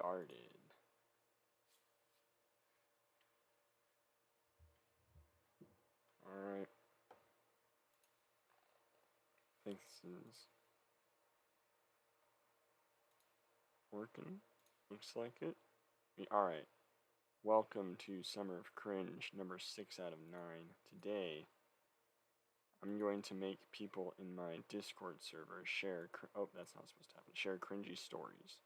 started. Alright. I think this is working. Looks like it. Alright. Welcome to Summer of Cringe, number 6 out of 9. Today, I'm going to make people in my Discord server share. Oh, that's not supposed to happen. Share cringy stories.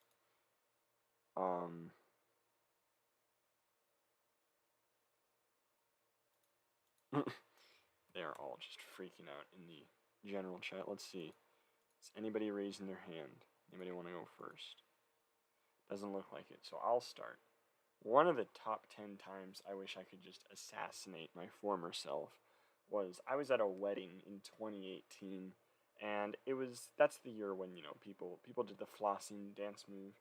They are all just freaking out in the general chat. Let's see. Is anybody raising their hand? Anybody want to go first? Doesn't look like it, so I'll start. One of the top 10 times I wish I could just assassinate my former self was I was at a wedding in 2018, and that's the year when, people did the flossing dance move,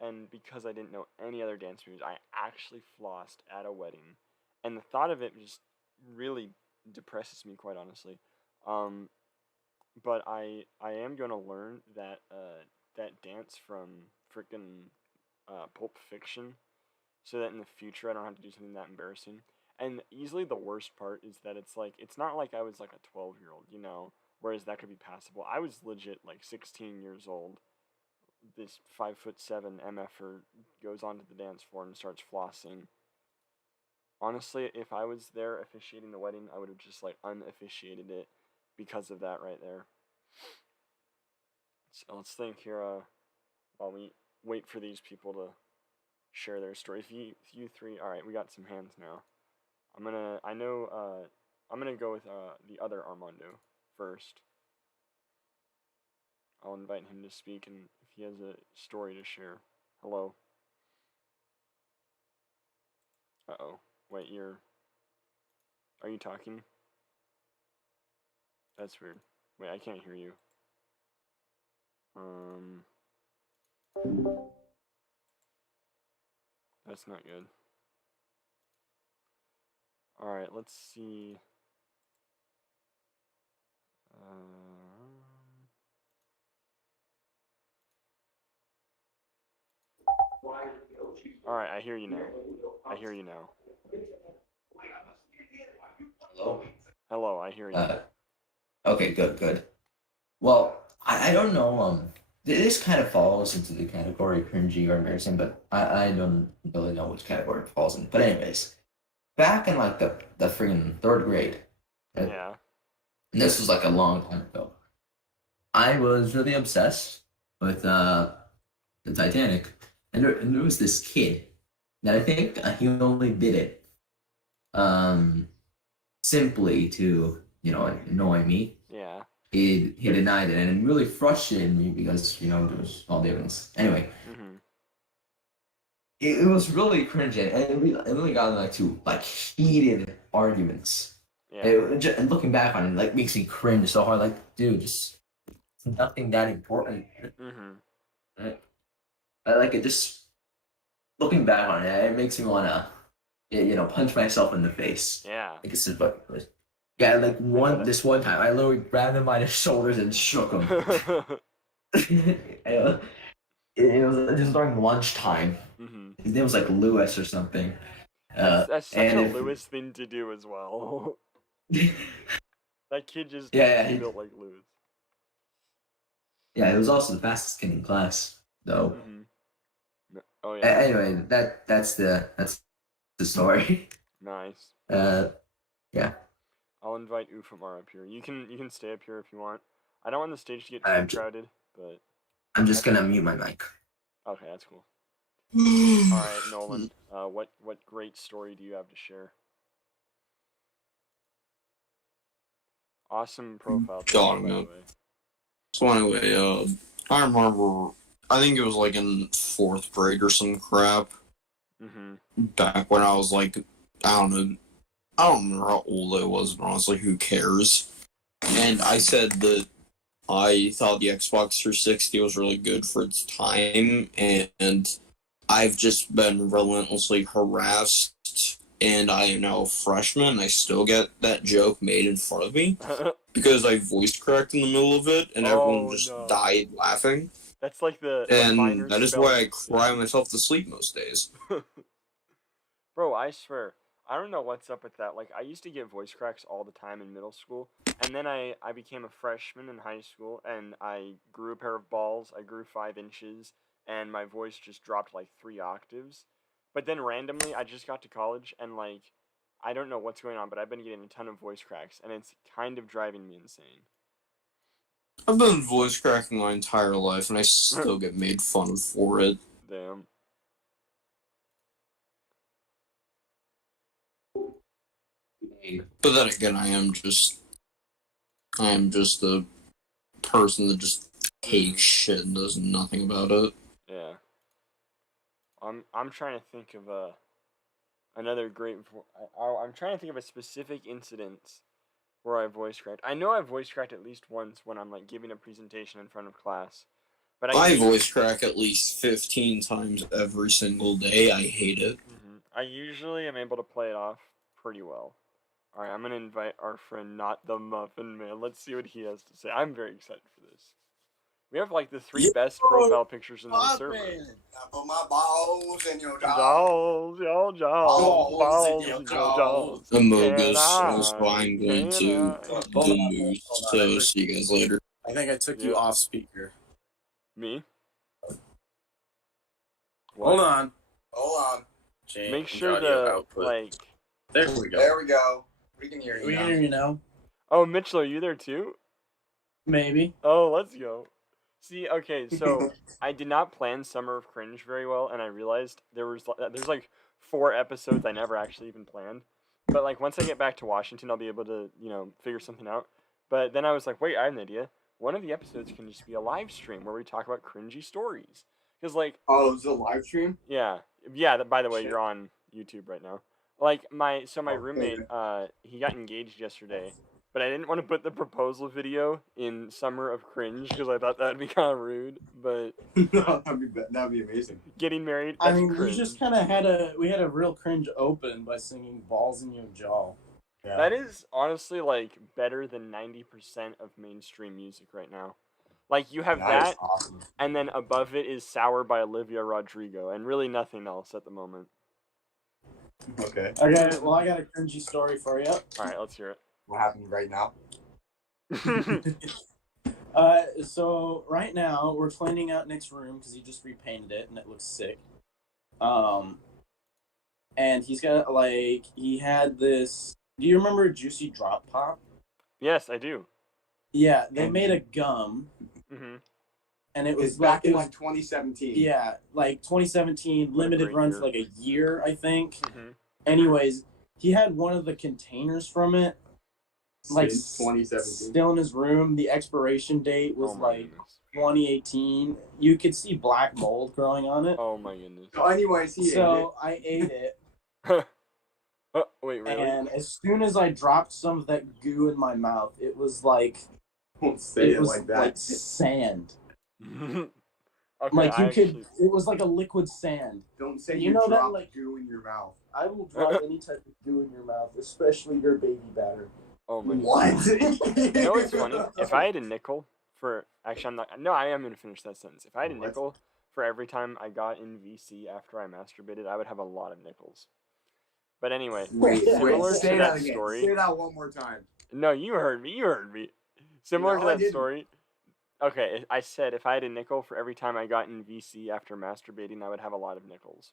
and because I didn't know any other dance moves, I actually flossed at a wedding, and the thought of it just really depresses me, quite honestly. But I am gonna learn that that dance from freaking Pulp Fiction, so that in the future I don't have to do something that embarrassing. And easily the worst part is that it's not like I was like a 12-year-old, whereas that could be passable. I was legit like 16 years old. This 5'7" MFer goes onto the dance floor and starts flossing. Honestly, if I was there officiating the wedding, I would have just like unofficiated it because of that right there. So let's think here while we wait for these people to share their story. If you three, all right, we got some hands now. I'm gonna go with the other Armando first. I'll invite him to speak, and if he has a story to share. Hello. Uh-oh. Wait, are you talking? That's weird. Wait, I can't hear you. That's not good. Alright, let's see. Alright, I hear you now. Hello? Hello, I hear you. Okay, good. Well, I don't know, this kind of falls into the category cringy or embarrassing, but I don't really know which category it falls in. But anyways, back in like the freaking third grade, Yeah. and this was like a long time ago, I was really obsessed with the Titanic, and there was this kid that I think he only did it simply to annoy me. Yeah. He denied it, and it really frustrated me because there was all the evidence. Anyway, it was really cringy, and it really got into heated arguments. Yeah. And looking back on it, makes me cringe so hard. Like, dude, just nothing that important. Right? I like it. Just looking back on it, it makes me wanna, punch myself in the face. Yeah. Like it's just yeah, this one time, I literally grabbed him by the shoulders and shook him. It was just during lunchtime. His name was like Lewis or something. That's such a Lewis thing to do as well. That kid just he built like Lewis. Yeah, it was also the fastest kid in class, though. Oh yeah. Anyway, that's the story. Nice. Yeah. I'll invite Ufamar up here. You can stay up here if you want. I don't want the stage to get too crowded, but I'm just gonna mute my mic. Okay, that's cool. All right, Nolan. What great story do you have to share? Awesome profile picture, by the way. So anyway, I remember, I think it was like in 4th grade or some crap. Back when I was like, I don't remember how old I was, but honestly, who cares? And I said that I thought the Xbox 360 was really good for its time, and I've just been relentlessly harassed, and I am now a freshman, and I still get that joke made in front of me, because I voice cracked in the middle of it, and everyone just died laughing. That's like the And minor that is spelling why I mistake. cry myself to sleep most days. Bro, I swear, I don't know what's up with that. Like, I used to get voice cracks all the time in middle school, and then I became a freshman in high school, and I grew a pair of balls. I grew 5 inches, and my voice just dropped like 3 octaves. But then randomly, I just got to college, and like, I don't know what's going on, but I've been getting a ton of voice cracks, and it's kind of driving me insane. I've been voice cracking my entire life, and I still get made fun of for it. Damn. But then again, I am just a person that just takes shit and does nothing about it. Yeah. I'm trying to think of another great. I'm trying to think of a specific incident where I voice cracked. I know I voice cracked at least once when I'm like giving a presentation in front of class. But I voice crack at least 15 times every single day. I hate it. I usually am able to play it off pretty well. All right, I'm gonna invite our friend, Not the Muffin Man. Let's see what he has to say. I'm very excited for this. We have like the 3 best profile pictures in the server. I put my balls in your Jaws, your jaws, balls in your jaws. Amogus, Can so I'm going can to lose. So see you guys later. I think I took you off speaker. Me? Hold on. Change Make sure the output. Like. There we go. There we go. We can hear you. We can hear you now. Oh, Mitchell, are you there too? Maybe. Oh, let's go. See, okay, so I did not plan Summer of Cringe very well, and I realized there's like 4 episodes I never actually even planned. But like once I get back to Washington, I'll be able to figure something out. But then I was like, wait, I have an idea. One of the episodes can just be a live stream where we talk about cringy stories. Because like, oh, it's a live stream? Yeah. By the way, you're on YouTube right now. Like my roommate, he got engaged yesterday. But I didn't want to put the proposal video in Summer of Cringe because I thought that would be kind of rude. But no, that'd be amazing. Getting married. I mean, we just kind of had a real cringe open by singing "Balls in Your Jaw." Yeah. That is honestly like better than 90% of mainstream music right now. Like you have that, awesome. And then above it is "Sour" by Olivia Rodrigo, and really nothing else at the moment. Okay. Okay. Well, I got a cringy story for you. All right, let's hear it. What happened right now? So right now we're cleaning out Nick's room because he just repainted it and it looks sick. And he's got he had this. Do you remember Juicy Drop Pop? Yes, I do. Yeah, they made a gum. Mm-hmm. And it was back in like 2017. Yeah, like 2017, limited run for like a year, I think. Mm-hmm. Anyways, he had one of the containers from it. Like 2017, still in his room. The expiration date was goodness. 2018. You could see black mold growing on it. Oh my goodness. So anyways, I ate it. Wait, really? And as soon as I dropped some of that goo in my mouth, it was like don't say it like that. Like sand. Okay, like it was like a liquid sand. Don't say you know that like goo in your mouth. I will drop any type of goo in your mouth, especially your baby batter. Oh my what? You know what's funny? If I had a nickel for actually, I'm not. No, I am gonna finish that sentence. If I had a nickel for every time I got in VC after I masturbated, I would have a lot of nickels. But anyway, similar to that story. Say that one more time. No, you heard me. Similar to that story. Okay, I said if I had a nickel for every time I got in VC after masturbating, I would have a lot of nickels.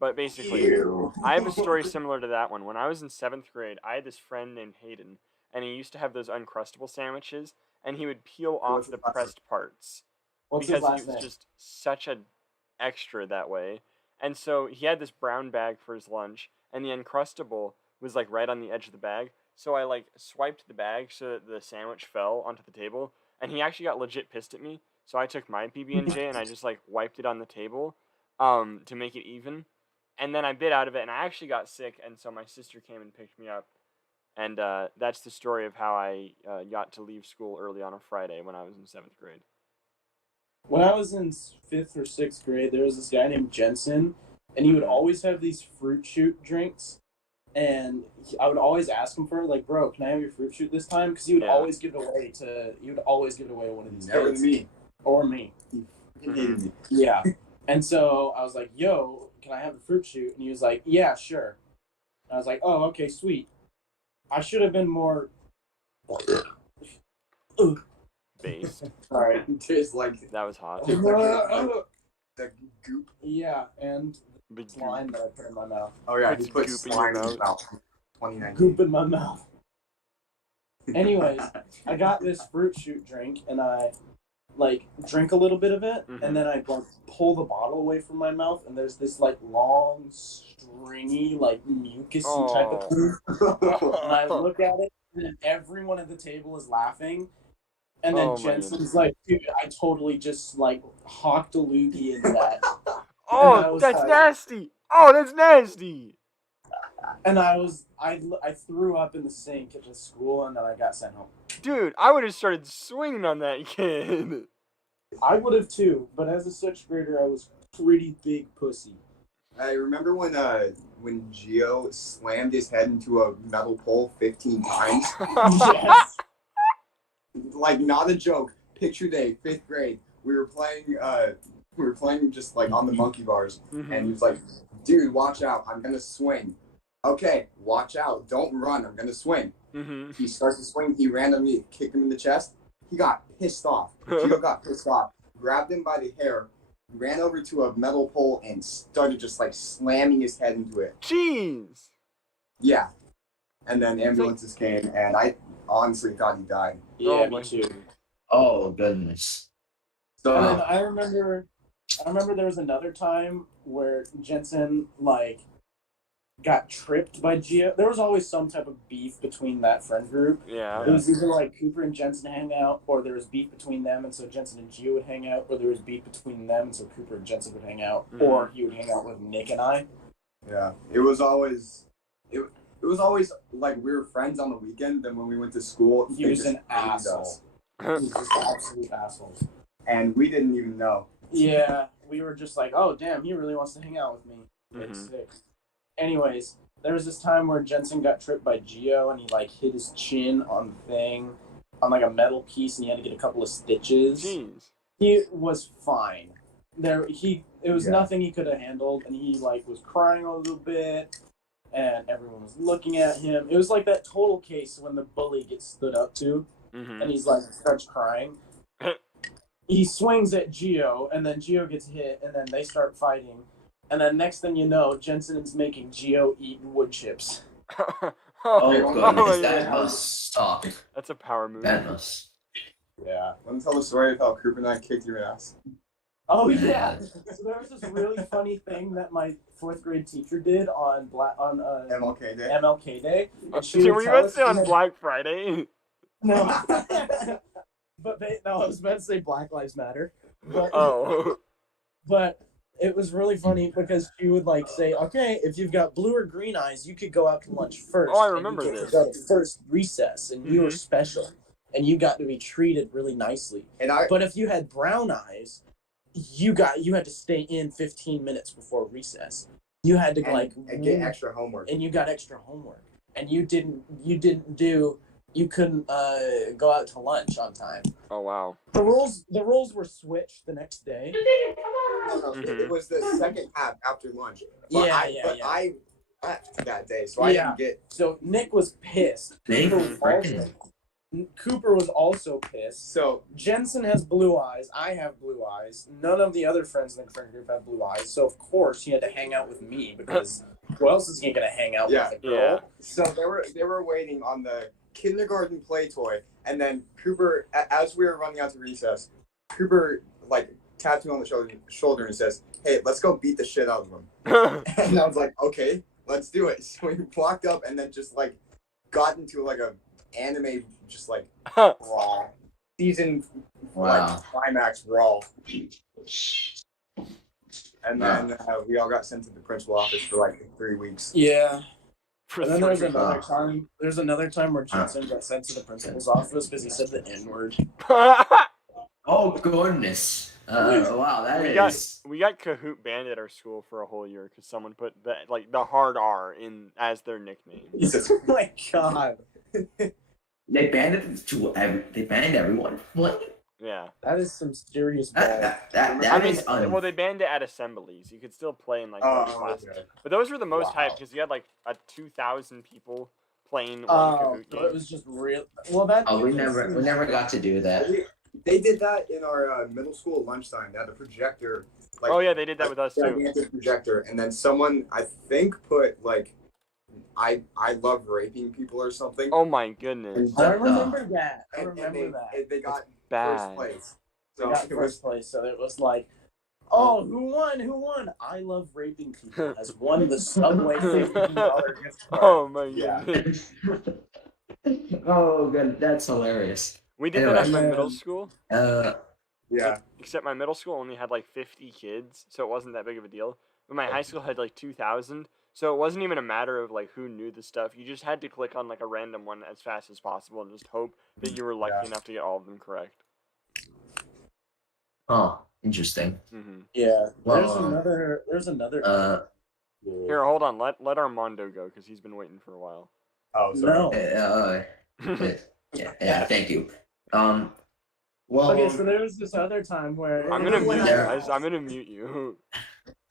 But basically, I have a story similar to that one. When I was in 7th grade, I had this friend named Hayden, and he used to have those Uncrustable sandwiches, and he would peel off the pressed parts. Because he was just such an extra that way. And so he had this brown bag for his lunch, and the Uncrustable was like right on the edge of the bag. So I like swiped the bag so that the sandwich fell onto the table, and he actually got legit pissed at me. So I took my PB&J and I just like wiped it on the table to make it even. And then I bit out of it, and I actually got sick, and so my sister came and picked me up. And that's the story of how I got to leave school early on a Friday when I was in 7th grade. When I was in 5th or 6th grade, there was this guy named Jensen, and he would always have these fruit shoot drinks. And I would always ask him for it, like, bro, can I have your fruit shoot this time? Because he would always give it away to one of these Never kids. me. Or me. He hated me. Yeah. And so I was like, yo, can I have the fruit shoot? And he was like, yeah, sure. And I was like, oh, okay, sweet. I should have been more. Based. Sorry. Tastes like That was hot. the goop. Yeah, and Big slime goop. that I put in my mouth. Oh yeah, Puts he put goop in slime your in his mouth. mouth. 2019. Goop in my mouth. Anyways, I got this fruit shoot drink and I like drink a little bit of it and then I like pull the bottle away from my mouth and there's this like long, stringy, like mucusy type of thing. And I look at it and then everyone at the table is laughing. And then Oh, my Jensen's like, dude, I totally just like hawked a loogie into that. Oh, that's nasty. Oh, that's nasty. And I threw up in the sink at the school and then I got sent home. Dude, I would have started swinging on that kid. I would have too, but as a sixth grader, I was pretty big pussy. I remember when Gio slammed his head into a metal pole 15 times. Yes. Like, not a joke. Picture day, 5th grade. We were playing just like on the monkey bars, and he was like, "Dude, watch out! I'm gonna swing." Okay, watch out! Don't run! I'm gonna swing. He starts to swing. He randomly kicked him in the chest. He got pissed off. Gio got pissed off. Grabbed him by the hair, ran over to a metal pole, and started just like slamming his head into it. Jeez. Yeah. And then ambulances came, and I honestly thought he died. Yeah, my me too. Oh goodness. So And then I remember there was another time where Jensen like got tripped by Gio. There was always some type of beef between that friend group. Yeah. It was either like Cooper and Jensen hang out, or there was beef between them, and so Jensen and Gio would hang out, or there was beef between them, and so Cooper and Jensen would hang out, or he would hang out with Nick and I. yeah, it was always like we were friends on the weekend. Then when we went to school, He they was just an hated asshole. us. He was just absolute assholes. And we didn't even know. Yeah, we were just like, oh damn, he really wants to hang out with me. Like sick. Anyways, there was this time where Jensen got tripped by Gio and he like hit his chin on the thing, on like a metal piece, and he had to get a couple of stitches. Jeez. He was fine. It was nothing he could have handled, and he like was crying a little bit, and everyone was looking at him. It was like that total case when the bully gets stood up to, and he's like starts crying. He swings at Gio, and then Gio gets hit, and then they start fighting. And then next thing you know, Jensen's making Gio eat wood chips. Oh goodness, yeah. that must suck. That's a power move. That must. Yeah. Let me tell the story of how Cooper and I kicked your ass. Oh yeah. So there was this really funny thing that my 4th grade teacher did on MLK Day. MLK Day. And she See, would were you tell about to us say on that- Black Friday? No. I was about to say Black Lives Matter. But, but it was really funny because she would like say, okay, if you've got blue or green eyes, you could go out to lunch first. Oh, I and remember you get to this. go to first recess, and you were special, and you got to be treated really nicely. But if you had brown eyes, you had to stay in 15 minutes before recess. You had to and get extra homework. and you got extra homework, and you couldn't go out to lunch on time. Oh wow. The rules were switched the next day. No, it was the second half after lunch. But I left that day, so I didn't get. So Nick was pissed. Cooper was also pissed. So Jensen has blue eyes. I have blue eyes. None of the other friends in the friend group have blue eyes. So of course he had to hang out with me because who else is he gonna hang out with? A girl? Yeah. So they were waiting on the kindergarten play toy, and then Cooper, as we were running out to recess, Cooper like tapped me on the shoulder and says, "Hey, let's go beat the shit out of him." And I was like, "Okay, let's do it." So we walked up and then just like got into like a anime, just like brawl, season like climax brawl. And then we all got sent to the principal office for like 3 weeks. Yeah. And then there's another time. There's another time where Jensen got sent to the principal's office because he said the N-word. Oh goodness. Wow, we got Kahoot banned at our school for a whole year because someone put the hard R in as their nickname. Oh my god. They banned it they banned everyone. What? Yeah. That is some serious ball. I mean, well, they banned it at assemblies. You could still play in like those classes. Okay. But those were the most Wow. hyped because you had like 2,000 people playing one Oh, Kahoot so game. it was just real. Well, that. Oh, we never got to do that. They did that in our middle school at lunchtime. They had a projector. Like, Oh yeah, they did that with us too. Gigantic projector, and then someone I think put like, I love raping people or something. Oh my goodness. I remember that. I And remember that. they got Bad. first place. They So got it was first place, so it was like, oh, who won? Who won? I love raping people. Has won the Subway $50 gift card. Oh my Yeah. goodness. Oh, good. That's hilarious. We did Anyway. that at my middle school. yeah. Except my middle school only had like 50 kids, so it wasn't that big of a deal. But my high school had like 2,000, so it wasn't even a matter of like who knew the stuff. You just had to click on like a random one as fast as possible and just hope that you were lucky enough to get all of them correct. Oh, interesting. Mm-hmm. Yeah. Well, There's another. Here, hold on. Let Armando go because he's been waiting for a while. Oh, sorry. No. Yeah, thank you. Well, Okay, so there was this other time where I'm gonna mute you Yeah. guys. I'm gonna mute you.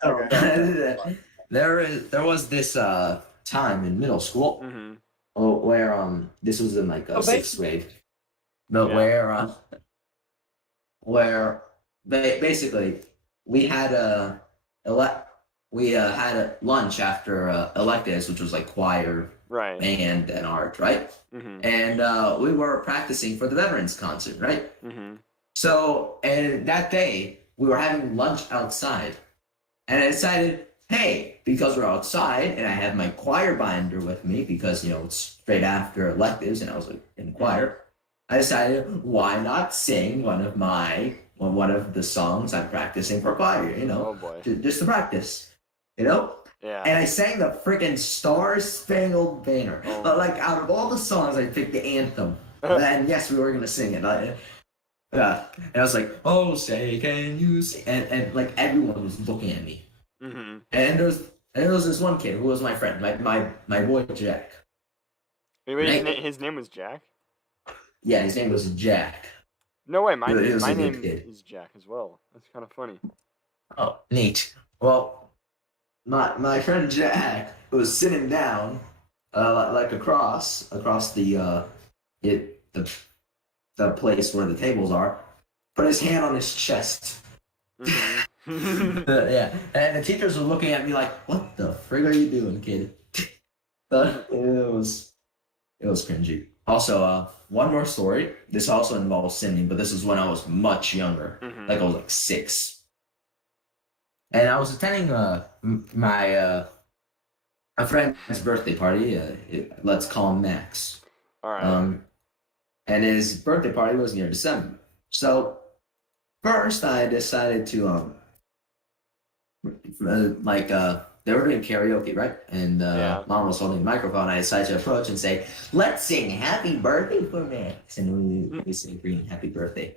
Okay. there was this time in middle school Mm-hmm. where this was in like sixth grade, but Yeah. where basically we had a lunch after electives, which was like choir, Right. band, and art, right? Mm-hmm. And we were practicing for the veterans concert, right? Mm-hmm. So, and that day we were having lunch outside, and I decided, hey, because we're outside and I have my choir binder with me because it's straight after electives and I was in choir, I decided why not sing one of the songs I'm practicing for choir, Oh boy. just to practice, Yeah. And I sang the freaking Star Spangled Banner. Oh. But like out of all the songs, I picked the anthem. And yes, we were gonna sing it. And I was like, "Oh, say, can you sing?" And like everyone was looking at me. Mm-hmm. And there was this one kid who was my friend, my boy Jack. Wait, his name was Jack? Yeah, his name was Jack. No way, my He was a good name kid. is Jack as well. That's kind of funny. Oh, neat. Well, my friend Jack was sitting down, like across the the place where the tables are, put his hand on his chest. Mm-hmm. Yeah, and the teachers were looking at me like, "What the frig are you doing, kid?" It was cringy. Also, one more story. This also involves singing, but this is when I was much younger. Mm-hmm. Like I was like 6. And I was attending my a friend's birthday party. Let's call him Max. All right. And his birthday party was near December. So first, I decided to they were doing karaoke, right? And Mom was holding the microphone. I decided to approach and say, "Let's sing Happy Birthday for Max," and we sing Green Happy Birthday.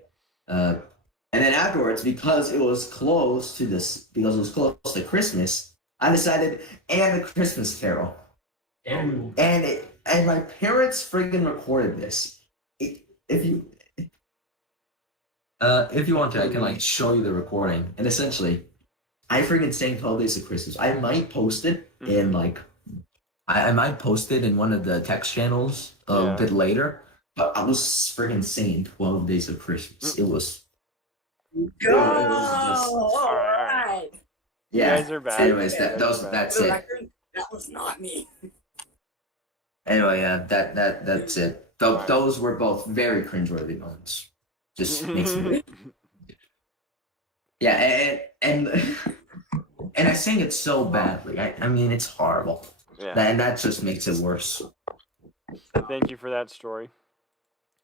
And then afterwards, because it was close to Christmas, I decided, and a Christmas Carol. And my parents friggin' recorded this. If you want to, I can like show you the recording. And essentially, I friggin' sang 12 Days of Christmas. I might post it in like, I might post it in one of the text channels a bit later. But I was friggin' singing 12 Days of Christmas. It was. Go! All right. Yeah. You guys are back. Anyways, You guys are back. that's For the it. record, that was not me. Anyway, yeah, that's it. Those were both very cringeworthy moments. Just makes me. Yeah, and I sing it so badly. I mean, it's horrible. Yeah. And that just makes it worse. Thank you for that story.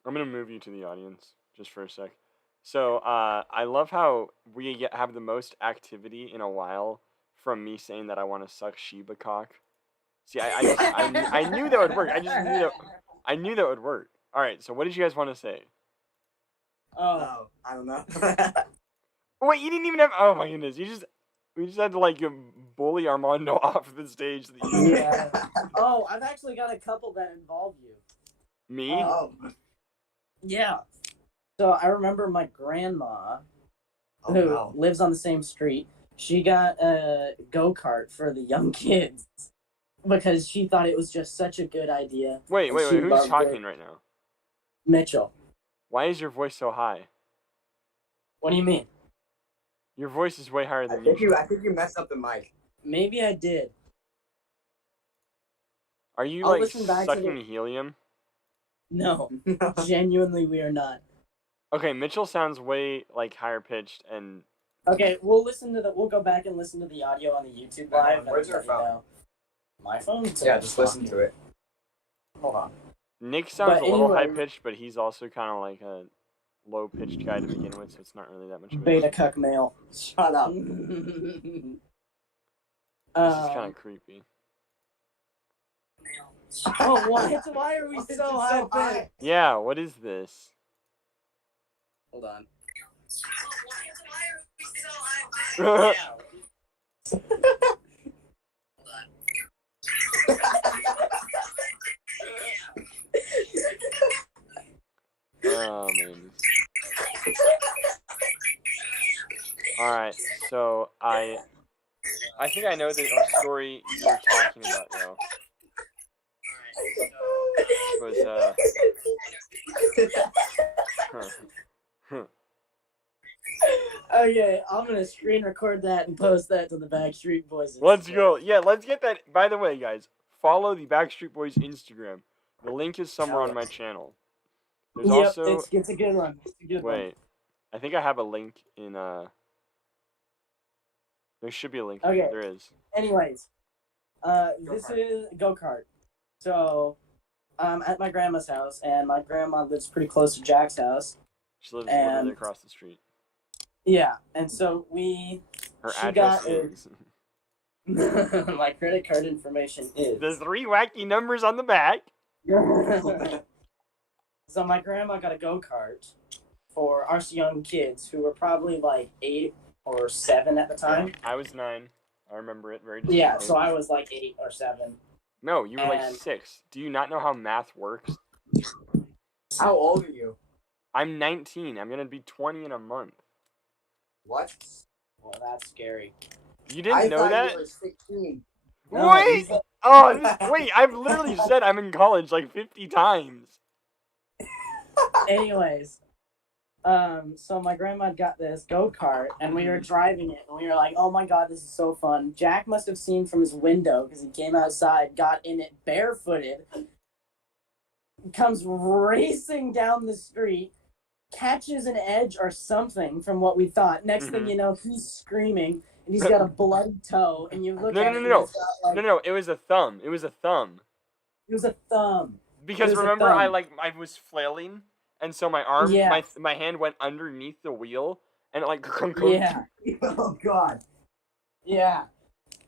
I'm gonna move you to the audience just for a sec. So I love how we have the most activity in a while from me saying that I want to suck Sheba cock. See, I knew that would work. I knew that would work. All right. So what did you guys want to say? Oh, I don't know. Wait, you didn't even have. Oh my goodness! We just had to like bully Armando off the stage. Yeah. Oh, I've actually got a couple that involve you. Me? Yeah. So I remember my grandma, Oh, who wow. lives on the same street, she got a go-kart for the young kids because she thought it was just such a good idea. Wait, and she who's loved talking it. right now? Mitchell. Why is your voice so high? What do you mean? Your voice is way higher I than think usual. you messed up the mic. Maybe I did. Are you I'll like listen back to sucking helium? No, genuinely, we are not. Okay, Mitchell sounds way like higher pitched and Okay, we'll go back and listen to the audio on the YouTube live. Where's and your let you phone? know. My phone? Yeah, just listen to it. Hold on. Nick sounds But a little high anyway- pitched, but he's also kind of like a low pitched guy to begin with, so it's not really that much of a Beta issue. cuck male. Shut up. This is kind of creepy. Oh, what? Why are we Why is it so so high high? pitched? Yeah, what is this? Hold on. Oh man. All right, so I think I know the story you're talking about though. Was Okay, I'm gonna screen record that and post that to the Backstreet Boys. Let's Instagram. go. Yeah, let's get that. By the way, guys, follow the Backstreet Boys Instagram. The link is somewhere on my channel. There's Yep, also it's a good one. It's a good one. wait. I think I have a link in there should be a link. Okay. There is. Anyways, this is go-kart. So, at my grandma's house, and my grandma lives pretty close to Jack's house. She lives And- literally across the street. Yeah, and so Her she address got a- is my credit card information is. the 3 wacky numbers on the back. So my grandma got a go-kart for us young kids who were probably like 8 or 7 at the time. I was 9. I remember it very Yeah, distinctly. so I was like 8 or 7. No, you were like and- 6. Do you not know how math works? How old are you? I'm 19. I'm gonna be 20 in a month. What? Well, that's scary. You didn't know thought that? you were 16. No, Wait! he's like- Oh, wait! I've literally said I'm in college like 50 times. Anyways, so my grandma got this go-kart, and we were driving it, and we were like, oh my god, this is so fun. Jack must have seen from his window, because he came outside, got in it barefooted, comes racing down the street, catches an edge or something from what we thought. Next thing Mhm. you know, he's screaming, and he's got a bloody toe, and you look No, at no, it, no, and it's got, like, No, it was a thumb. It was a thumb. it was a thumb. Because It was a remember, thumb. I was flailing, and so my arm, Yeah. my hand went underneath the wheel, and it like Yeah. Oh god. Yeah.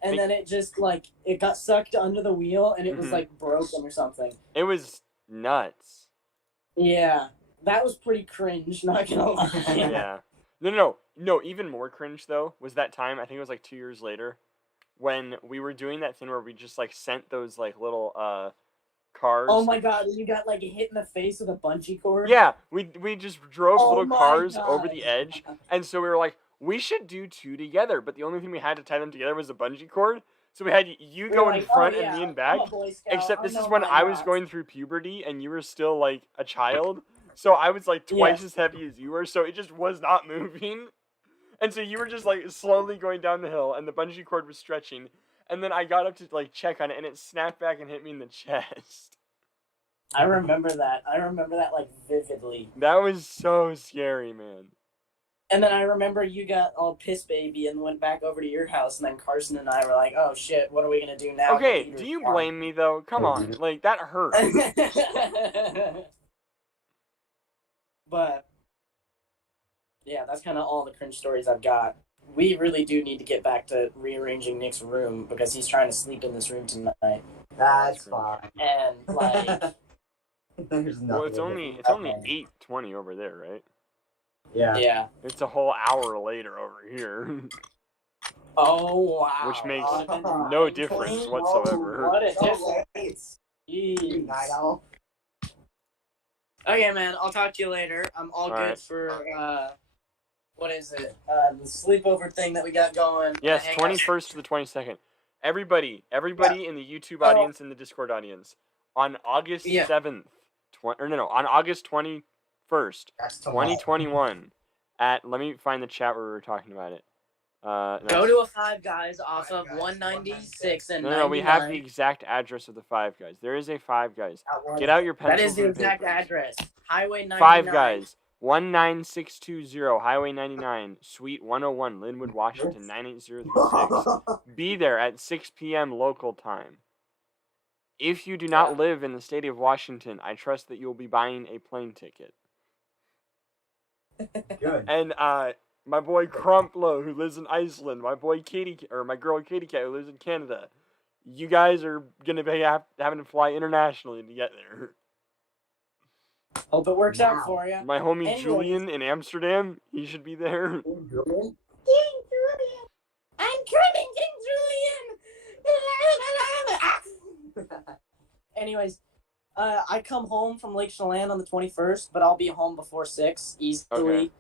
And then it just, like, it got sucked under the wheel, and it was, Mhm. like, broken or something. It was nuts. Yeah. That was pretty cringe, not gonna lie. Yeah. No. Even more cringe though was that time. I think it was like 2 years later, when we were doing that thing where we just like sent those like little cars. Oh my god, you got, like, hit in the face with a bungee cord? Yeah, we just drove Oh little my cars God. over the edge, and so we were like, we should do 2 together. But the only thing we had to tie them together was a bungee cord. So we had you We were go in like, front oh, yeah, and me in I'm back. a Boy Scout, Except I this is know when my I was knots. going through puberty and you were still like a child. So I was like twice as heavy as you were, so it just was not moving. And so you were just like slowly going down the hill and the bungee cord was stretching. And then I got up to like check on it and it snapped back and hit me in the chest. I remember that. Like, vividly. That was so scary, man. And then I remember you got all piss baby and went back over to your house, and then Carson and I were like, oh shit, what are we gonna do now? Okay, The do you heater's blame me though? Come on, like that hurt. on. But yeah, that's kind of all the cringe stories I've got. We really do need to get back to rearranging Nick's room because he's trying to sleep in this room tonight. That's fine. And like, There's nothing. Well, it's only Okay. 8:20 over there, right? Yeah. yeah. It's a whole hour later over here. Oh wow. Which makes Oh, no difference Oh, whatsoever. What a So difference. late. Jeez. Night owl. Okay, man. I'll talk to you later. I'm all good right. for what is it? The sleepover thing that we got going. Yes, The hangout. 21st to the 22nd. Everybody in the YouTube audience and the Discord audience, on August 7th, on August 21st, 2021, let me find the chat where we were talking about it. Go to a Five Guys off of 196 and 99. No, we have the exact address of the Five Guys. There is a Five Guys. Get out your pencils. That is the and exact papers. address. Highway 99. Five Guys, 19620, Highway 99, Suite 101, Linwood, Washington, 98036. Be there at 6 p.m. local time. If you do not live in the state of Washington, I trust that you will be buying a plane ticket. Good. And my boy Crumplo, who lives in Iceland, my girl Katie Cat, who lives in Canada. You guys are gonna be having to fly internationally to get there. Hope it works out for you. My homie Julian in Amsterdam, he should be there. King Julian. I'm coming, King Julian. Anyways, I come home from Lake Chelan on the 21st, but I'll be home before 6 easily. Okay.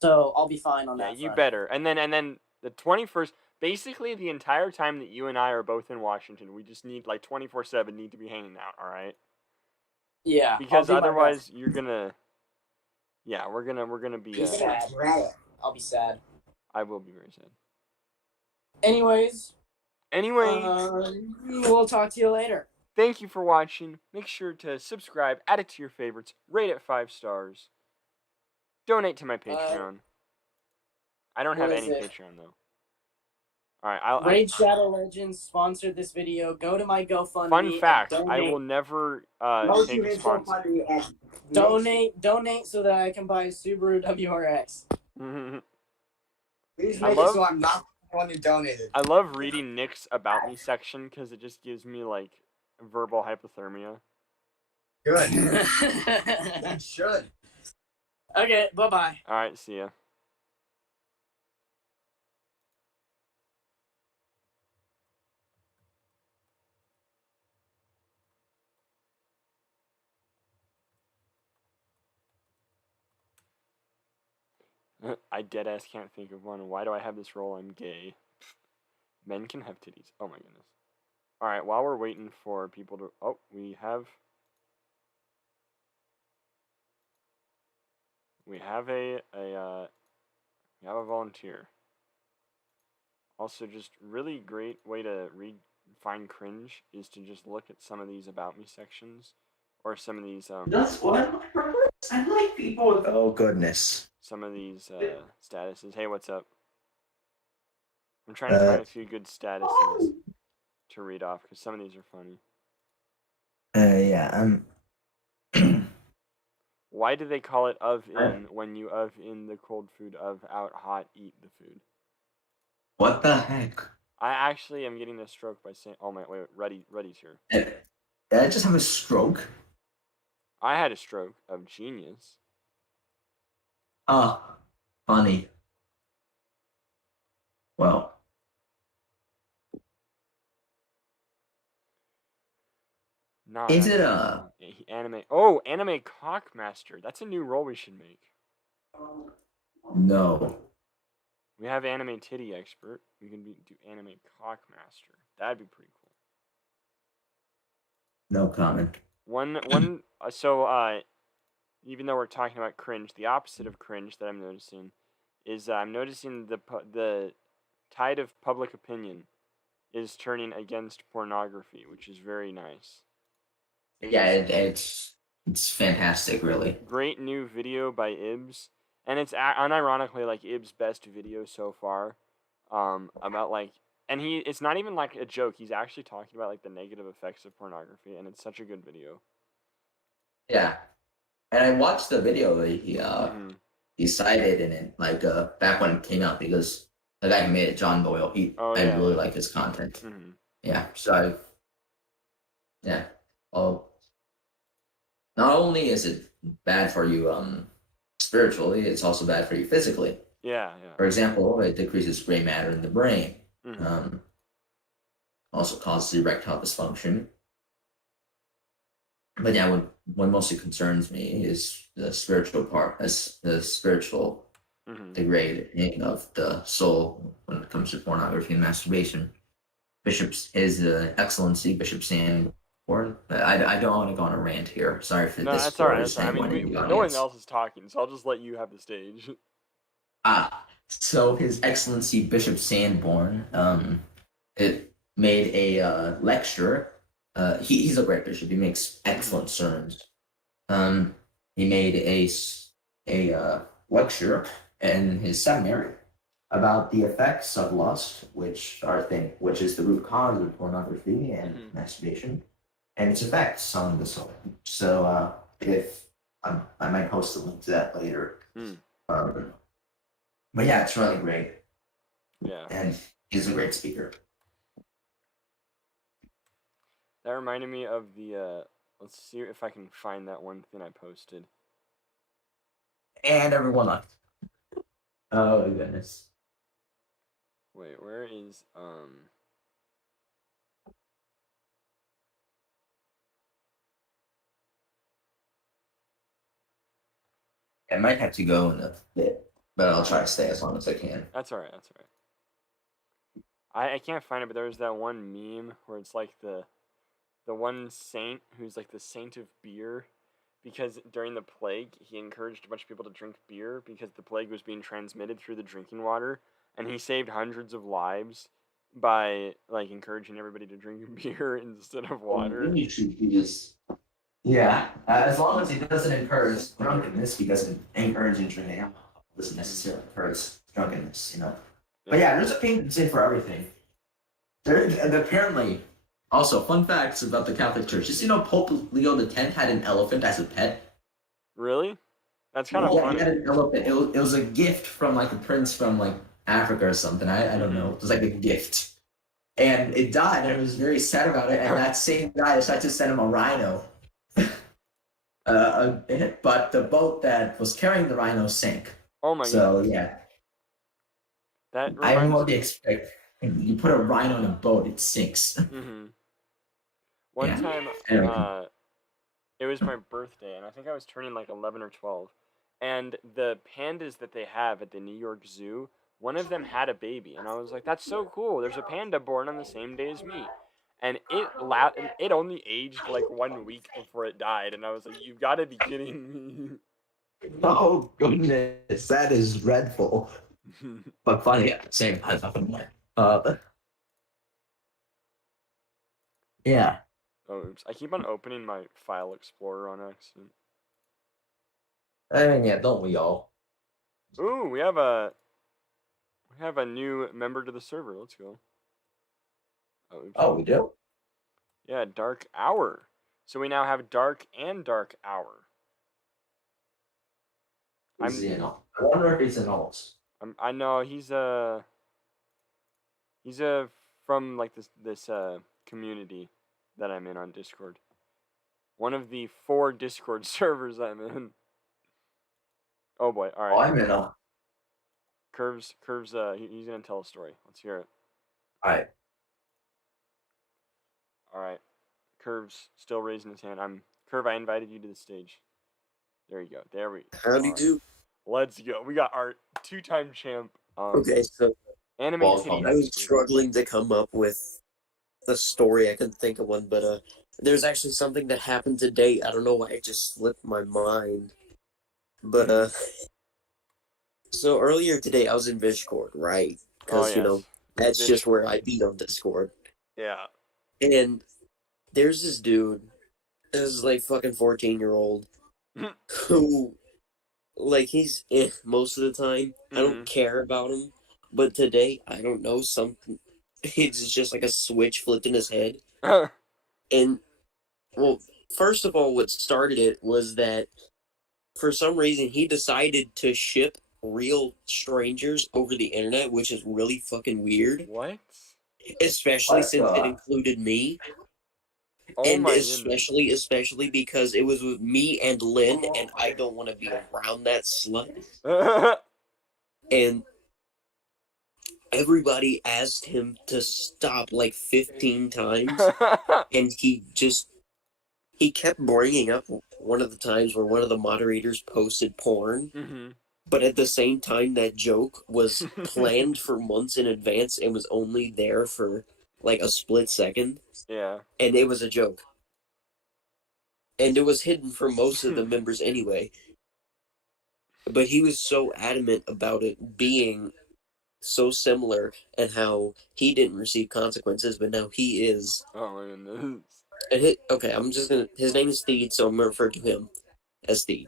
So I'll be fine on Yeah, that. you front. better. And then the 21st, basically the entire time that you and I are both in Washington, we just need like 24/7 need to be hanging out, all right? Yeah. Because otherwise you're gonna. Yeah, we're gonna be. Sad. I'll be sad. I will be very sad. Anyways. Anyway, we'll talk to you later. thank you for watching. Make sure to subscribe, add it to your favorites, rate it 5 stars. Donate to my Patreon. I don't have any Patreon though. All right, Raid Shadow Legends sponsored this video. Go to my GoFundMe. Fun fact: I will never take a sponsor. Donate so that I can buy a Subaru WRX. Please make it so I'm not the one who donated. I love reading Nick's About Me section because it just gives me like verbal hypothermia. Good. It should. Okay, bye-bye. All right, see ya. I deadass can't think of one. Why do I have this role? I'm gay. Men can have titties. Oh my goodness. Alright, while we're waiting for people to... Oh, we have a volunteer. Also, just really great way to find cringe is to just look at some of these About Me sections. Or some of these... That's what I like people with... Oh, goodness. Some of these statuses. Hey, what's up? I'm trying to find a few good statuses to read off, because some of these are funny. Yeah, Why do they call it of in when you of in the cold food, of out hot, eat the food? What the heck? I actually am getting a stroke by saying... Oh, my... Wait, Reddy's here. Did I just have a stroke? I had a stroke of genius. Ah, funny. Well. Not Is it anime? Oh, anime cockmaster. That's a new role we should make. No. We have anime titty expert. We can do anime cockmaster. That'd be pretty cool. No comment. Even though we're talking about cringe, the opposite of cringe that I'm noticing is I'm noticing the tide of public opinion is turning against pornography, which is very nice. Yeah, it's fantastic, really. Great new video by Ibs, and it's unironically like Ibs' best video so far. About like, and it's not even like a joke. He's actually talking about like the negative effects of pornography, and it's such a good video. Yeah, and I watched the video that he cited in it, like back when it came out, because the guy who made it, John Doyle, I really like his content. Mm-hmm. Yeah, so not only is it bad for you spiritually, it's also bad for you physically. Yeah. For example, it decreases gray matter in the brain. Mm-hmm. Also causes erectile dysfunction. But yeah, what mostly concerns me is the spiritual part, as the spiritual degrading of the soul when it comes to pornography and masturbation. His Excellency Bishop Sanborn. I don't want to go on a rant here. Sorry if No, this that's alright. borders That's alright. I anyone mean, in the no one audience. else is talking, so I'll just let you have the stage. So His Excellency Bishop Sanborn, it made a lecture. He's a great bishop. He makes excellent sermons. He made a lecture in his seminary about the effects of lust, which is the root cause of pornography and masturbation, and its effects on the soul. So if I might post a link to that later. But yeah, it's really great. Yeah. And he's a great speaker. That reminded me of the, let's see if I can find that one thing I posted. And everyone left. Oh my goodness. Wait, where is, I might have to go in a bit, but I'll try to stay as long as I can. That's alright, that's alright. I can't find it, but there was that one meme where it's like the one saint who's like the saint of beer, because during the plague he encouraged a bunch of people to drink beer because the plague was being transmitted through the drinking water, and he saved hundreds of lives by like encouraging everybody to drink beer instead of water. Yeah, as long as he doesn't encourage drunkenness, he doesn't encourage drinking alcohol. Doesn't necessarily encourage drunkenness, you know. But yeah, there's a payment say for everything. Apparently, also fun facts about the Catholic Church. Just Pope Leo X had an elephant as a pet. Really? That's kind of Yeah, funny. he had an elephant. It was a gift from like a prince from like Africa or something. I don't know. It was like a gift, and it died. And it was very sad about it. And that same guy decided to send him a rhino. But the boat that was carrying the rhino sank. Oh my god. So yeah, That I reminds only me. expect you put a rhino in a boat, it sinks. One Yeah. time, Anyway. it was my birthday, and I think I was turning like 11 or 12. And the pandas that they have at the New York Zoo, one of them had a baby, and I was like, "That's so cool! There's a panda born on the same day as me." And it only aged like 1 week before it died, and I was like, "You've got to be kidding Oh goodness, that is dreadful, me!" but funny at the same time. Yeah. Oh, oops! I keep on opening my file explorer on accident. I mean, yeah, don't we all? Ooh, we have a new member to the server. Let's go. Oh, oops. Oh, we do. Yeah, Dark Hour. So we now have Dark and Dark Hour. Is he I wonder if he's an alt. I know he's from like this community that I'm in on Discord. One of the 4 Discord servers I'm in. Oh boy! All right. Oh, I'm in a. Curves. He's gonna tell a story. Let's hear it. All right. All right. Curves still raising his hand. Curve. I invited you to the stage. There you go. There we go. Howdy do. Let's go. We got our 2-time champ. Okay, so Anime Well, titty. I was struggling to come up with a story. I couldn't think of one, but there's actually something that happened today. I don't know why it just slipped my mind. But so earlier today I was in Discord, right? Because you know that's just where I be on Discord. Yeah. And there's this dude, this is like fucking 14-year-old, who, like, he's most of the time. I don't care about him. But today, I don't know, something, it's just like a switch flipped in his head. And, well, first of all, what started it was that for some reason he decided to ship real strangers over the internet, which is really fucking weird. What? Especially since it included me. Oh and my especially because it was with me and Lynn, and I don't want to be around that slut. And everybody asked him to stop like 15 times, and he just he kept bringing up one of the times where one of the moderators posted porn, Mm-hmm. but at the same time that joke was planned for months in advance and was only there for like a split second, Yeah. and it was a joke. And it was hidden from most of the members anyway. But he was so adamant about it being so similar and how he didn't receive consequences, but now he is. Oh my goodness. And his name is Steed, so I'm gonna refer to him as Steed.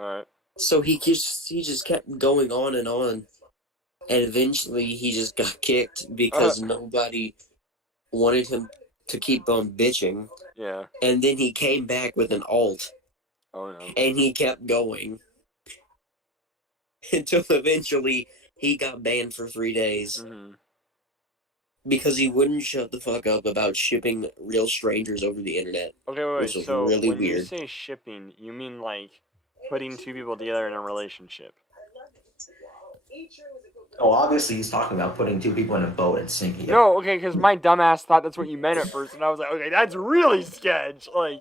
Alright. So he just kept going on, and eventually he just got kicked because nobody wanted him to keep on bitching. Yeah. And then he came back with an alt, Oh no. and he kept going until eventually he got banned for 3 days Mm-hmm. because he wouldn't shut the fuck up about shipping real strangers over the internet. Okay, wait. Which was So really when you weird. say shipping, you mean like putting two people together in a relationship? Oh, obviously he's talking about putting two people in a boat and sinking it. No, okay, because my dumbass thought that's what you meant at first, and I was like, okay, that's really sketch. Like,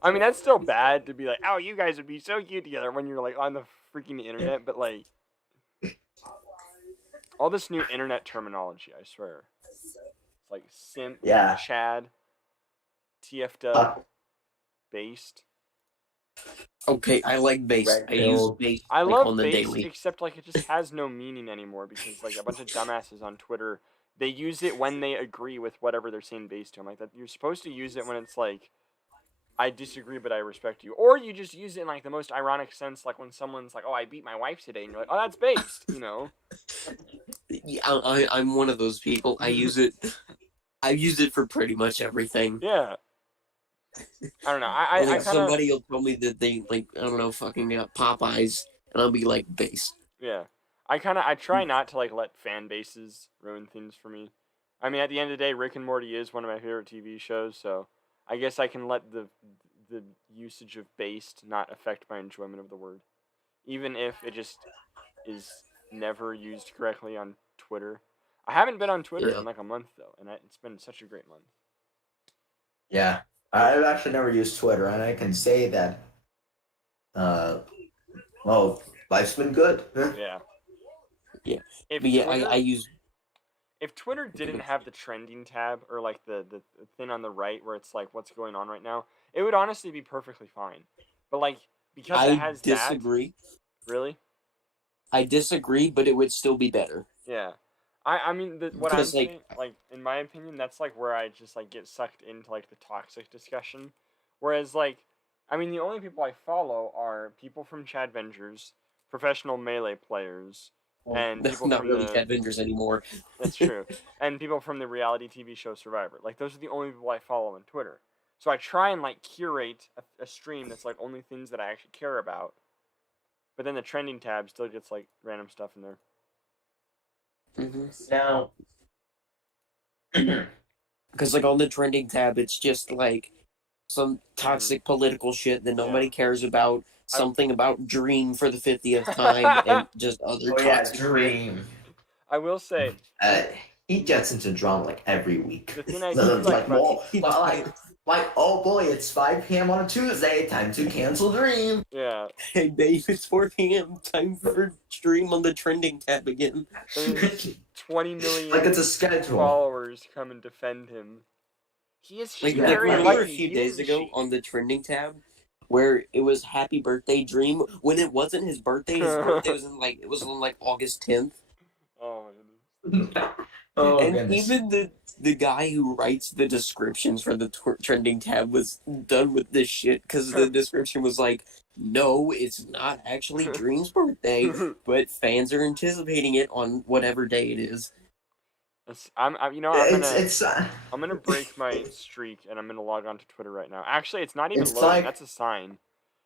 I mean, that's still bad to be like, oh, you guys would be so cute together when you're like on the freaking internet, but like, all this new internet terminology, I swear. It's like simp, Yeah. Chad, TFW, based. Okay, I like base. Red I use pill. base I like, love on the base, daily. except like it just has no meaning anymore because like a bunch of dumbasses on Twitter, they use it when they agree with whatever they're saying based to. I'm like, that you're supposed to use it when it's like, I disagree but I respect you, or you just use it in like the most ironic sense, like when someone's like, oh, I beat my wife today, and you're like, oh, that's based, you know? Yeah, I'm one of those people. I use it for pretty much everything. Yeah. I don't know. I Like kind of, somebody will tell me that they like I don't know fucking Popeyes, and I'll be like base. yeah. I try not to like let fan bases ruin things for me. I mean, at the end of the day, Rick and Morty is one of my favorite TV shows, so I guess I can let the usage of based not affect my enjoyment of the word, even if it just is never used correctly on Twitter. I haven't been on Twitter in like a month though, and it's been such a great month. Yeah. I've actually never used Twitter, and I can say that, well, life's been good. Yeah. Yeah. If But yeah, Twitter, I use. if Twitter didn't have the trending tab or like the thing on the right where it's like what's going on right now, it would honestly be perfectly fine. But like because it I has disagree. that, really? I disagree, but it would still be better. Yeah. I mean what I'm Because, like- saying, like in my opinion, that's like where I just like get sucked into like the toxic discussion. Whereas like I mean the only people I follow are people from Chad Vengers, professional Melee players, and That's people not from really the, Cat Vendors anymore. That's true. And people from the reality TV show Survivor. Like those are the only people I follow on Twitter. So I try and like curate a stream that's like only things that I actually care about. But then the trending tab still gets like random stuff in there. Now, Because like on the trending tab, it's just like some toxic political shit that nobody cares about. Something about Dream for the 50th time, and just other oh yeah, toxic shit. Dream. I will say He gets into drama like every week. the thing I No, do it's like like, about oh boy, it's 5 p.m. on a Tuesday. Time to cancel Dream. yeah. Hey Dave, it's 4 p.m. Time for Dream on the trending tab again. There's 20 million Like it's a schedule. followers come and defend him. He is Like Yeah, very remember a lucky. few He days was ago she- on the trending tab where it was Happy Birthday Dream when it wasn't his birthday. His birthday was on like August 10th. Oh my goodness. Oh And goodness. even the guy who writes the descriptions for the trending tab was done with this shit because the description was like, no, it's not actually Dream's birthday, but fans are anticipating it on whatever day it is. I'm gonna break my streak and I'm gonna log on to Twitter right now. Actually, it's not even It's loading. like- That's a sign.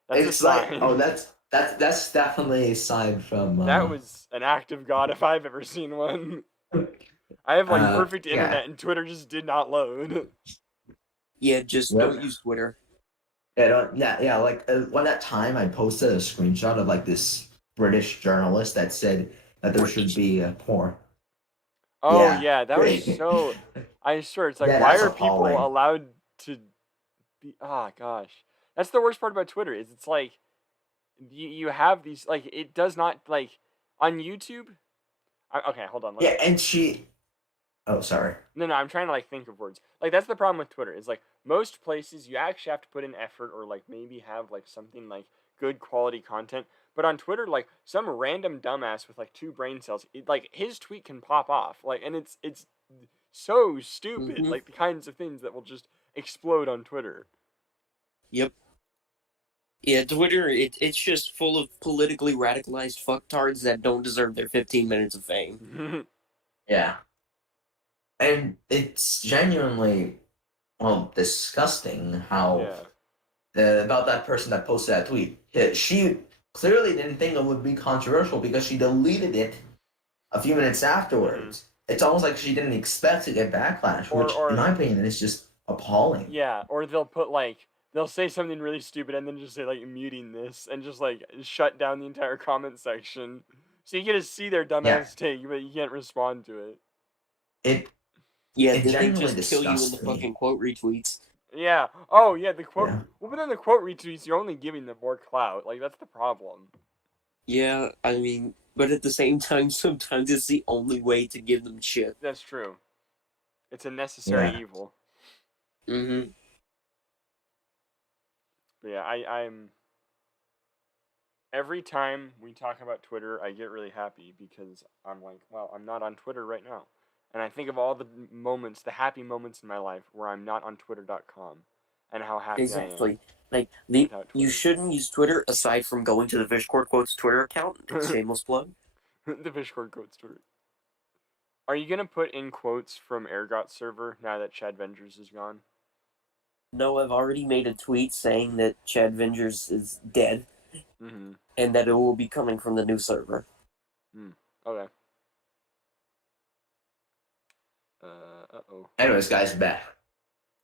That's a It's like, sign. oh, that's definitely a sign from. That was an act of God if I've ever seen one. I have like perfect yeah. internet and Twitter just did not load. Yeah, just Yep. don't use Twitter. Yeah, like when that time I posted a screenshot of like this British journalist that said that there should be a porn. Oh Yeah. that was so. I swear, it's like Yeah, why that's are people appalling. allowed to gosh, that's the worst part about Twitter is it's like you have these like it does not like on YouTube. Okay, hold on. Yeah, and she. Oh, sorry. No, I'm trying to like think of words. Like that's the problem with Twitter. Is like most places you actually have to put in effort or like maybe have like something like good quality content. But on Twitter, like some random dumbass with like 2 brain cells, like his tweet can pop off. Like and it's so stupid. Mhm. Like the kinds of things that will just explode on Twitter. Yep. Yeah, Twitter, it's just full of politically radicalized fucktards that don't deserve their 15 minutes of fame. Yeah. And it's genuinely, well, disgusting how about that person that posted that tweet. She clearly didn't think it would be controversial because she deleted it a few minutes afterwards. It's almost like she didn't expect to get backlash, which, in my opinion, is just appalling. Yeah, or they'll put like they'll say something really stupid and then just say like muting this and just like shut down the entire comment section. So you get to see their dumbass take, but you can't respond to it. Yeah, It they genuinely just kill you in the disgusts me. fucking quote retweets. Yeah. Oh yeah, the quote. Yeah. Well, but then the quote retweets, you're only giving them more clout. Like that's the problem. Yeah, I mean, but at the same time, sometimes it's the only way to give them shit. That's true. It's a necessary Yeah. evil. Mm-hmm. But yeah, I'm. Every time we talk about Twitter, I get really happy because I'm like, well, I'm not on Twitter right now. And I think of all the moments, the happy moments in my life where I'm not on Twitter.com and how happy I Exactly. am. Like, without you Twitter. shouldn't use Twitter aside from going to the Fishcourt Quotes Twitter account. Shameless plug. The Fishcourt Quotes Twitter. Are you going to put in quotes from Ergot server now that Chad Vengers is gone? No, I've already made a tweet saying that Chad Vengers is dead. Mm-hmm. And that it will be coming from the new server. Okay. Uh-oh. Anyways, guys, back.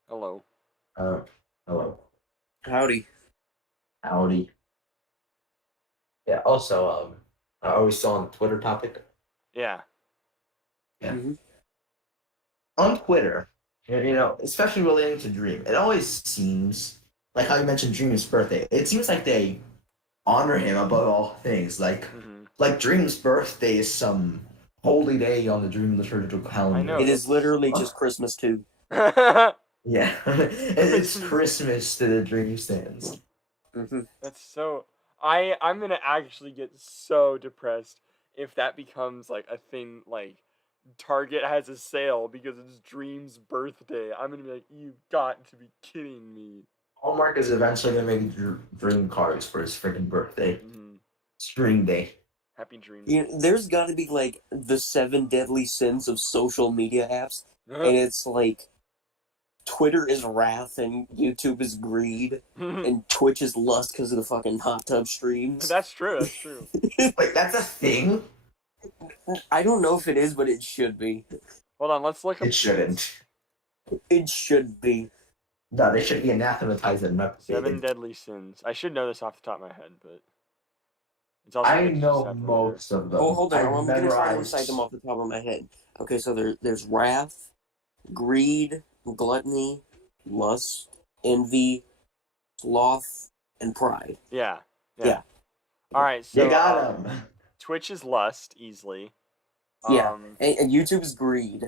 Hello. Hello. Howdy. Howdy. Yeah, also, are we still on the Twitter topic? Yeah. Yeah. Mm-hmm. On Twitter, you know, especially relating to Dream, it always seems, like how you mentioned Dream's birthday, it seems like they honor him above all things. Like Dream's birthday is some holy day on the Dream liturgical calendar. I know. It is literally just Christmas too. Yeah, it's Christmas to the Dream stands. Mm-hmm. That's so. I'm gonna actually get so depressed if that becomes like a thing. Like Target has a sale because it's Dream's birthday. I'm gonna be like, you got to be kidding me. Hallmark is eventually gonna make Dream cards for his freaking birthday. It's Dream Day. Happy Dream. You know, there's got to be like the 7 deadly sins of social media apps, and it's like Twitter is wrath, and YouTube is greed, and Twitch is lust because of the fucking hot tub streams. That's true. That's true. Wait, that's a thing? I don't know if it is, but it should be. Hold on, let's look up. It shouldn't. It should be. No, they should be anathematized and not 7 deadly sins. I should know this off the top of my head, but it's also I good to just know have them most of them. Oh, hold on. I've I'm going to try and memorized- recite them off the top of my head. Okay, so there's wrath, greed, gluttony, lust, envy, sloth, and pride. Yeah. Yeah. All right. So You got them. Twitch is lust easily. Yeah. And YouTube is greed.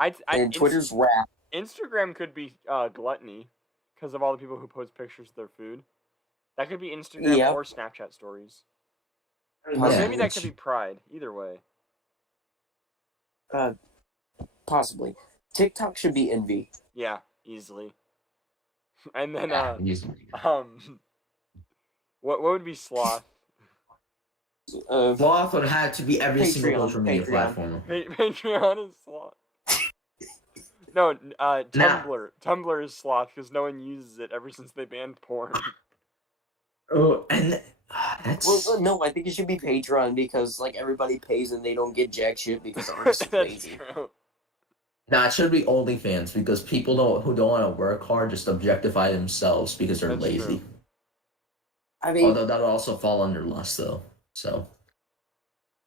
And Twitter's wrath. Instagram could be gluttony because of all the people who post pictures of their food. That could be Instagram or Snapchat stories. Or maybe that could be pride. Either way. Possibly. TikTok should be envy. Yeah, easily. And then what would be sloth? Sloth would have to be every single Patreon, social media Patreon. platform. Patreon is sloth. No, Tumblr. Tumblr is sloth because no one uses it ever since they banned porn. Oh, and that's... Well, no, I think it should be Patreon because like everybody pays and they don't get jack shit because artists are lazy. True. Nah, it should be OnlyFans because people who don't want to work hard just objectify themselves because they're That's lazy. true. I mean, Although that'll also fall under lust, though. So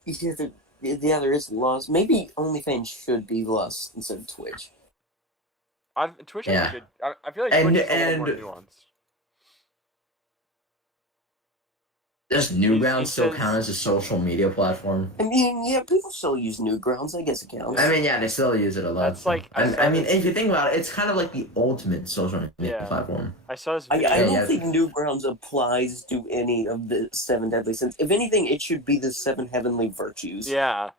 yeah, there is lust. Maybe OnlyFans should be lust instead of Twitch. Twitch has Yeah. a good. I feel like And- Twitch is a little more and- nuanced. Does He Newgrounds still says- count as a social media platform? I mean, yeah, people still use Newgrounds. I guess it counts. I mean, yeah, they still use it a lot. That's so. like- I And, saw I mean, this- if you think about it, it's kind of like the ultimate social media Yeah. platform. I saw this I video. don't yeah. think Newgrounds applies to any of the 7 deadly sins. If anything, it should be the 7 heavenly virtues. Yeah,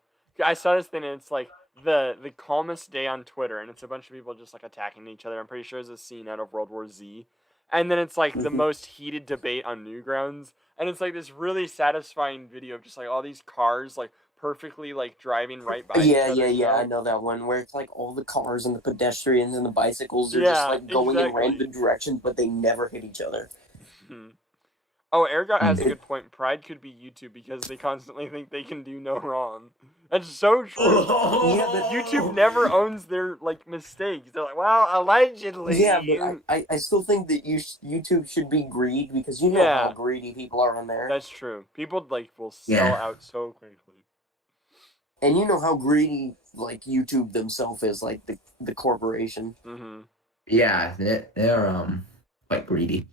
I saw this thing, and it's like the calmest day on Twitter, and it's a bunch of people just like attacking each other. I'm pretty sure it's a scene out of World War Z. And then it's like the Mhm. most heated debate on Newgrounds, and it's like this really satisfying video of just like all these cars like perfectly like driving right by each Yeah, other. yeah, you yeah. know? I know that one where it's like all the cars and the pedestrians and the bicycles are Yeah, just like going in exactly. random directions, but they never hit each other. Mhm. Oh, Ergot has a Mhm. good point. Pride could be YouTube because they constantly think they can do no wrong. That's so true. Yeah, but YouTube never owns their like mistakes. They're like, well, allegedly. Yeah, but I still think that YouTube should be greed because you know Yeah. how greedy people are on there. That's true. People like will sell Yeah. out so quickly. And you know how greedy like YouTube themselves is, like the corporation. Mm-hmm. Yeah, they're quite greedy.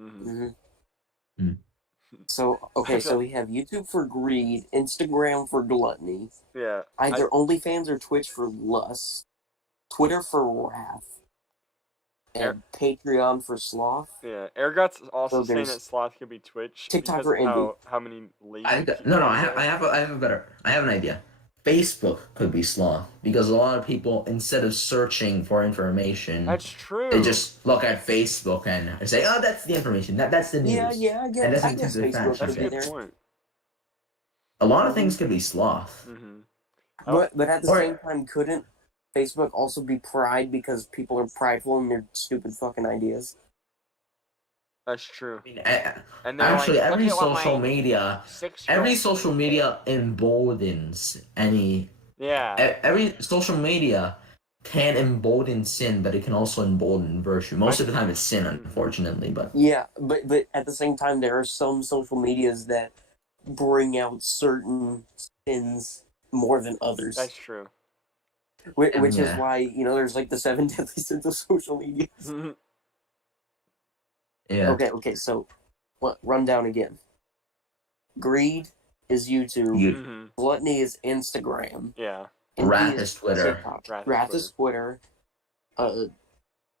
Mm-hmm. hmm Mm. So okay, so we have YouTube for greed, Instagram for gluttony, Yeah. either OnlyFans or Twitch for lust, Twitter for wrath, and Patreon for sloth. Yeah. Ergot's also So saying there's that sloth could be Twitch. TikTok because or of how many lazy I people there. I have an idea. Facebook could be sloth because a lot of people, instead of searching for information, That's true. they just look at Facebook and say, "Oh, that's the information. That's the news." Yeah, I And guess, that's I in guess terms of Facebook fashion. That's a could be good there. point. A lot of things could be sloth. Mm-hmm. But at the Or- same time, couldn't Facebook also be pride because people are prideful in their stupid fucking ideas? That's true. I mean, And they're actually, like, every "Look at what social my media, 6-year-old every social media emboldens any. Yeah. Every social media can embolden sin, but it can also embolden virtue. Most of the time, it's sin, unfortunately. But Yeah, but at the same time, there are some social medias that bring out certain sins more than others, That's true. which is Yeah. why there's like the 7 deadly sins of social media. yeah, Okay, so what? Run down again. Greed is YouTube. Mm-hmm. Gluttony is Instagram. Yeah. Envy Wrath is Twitter. TikTok. Wrath is Wrath is Twitter.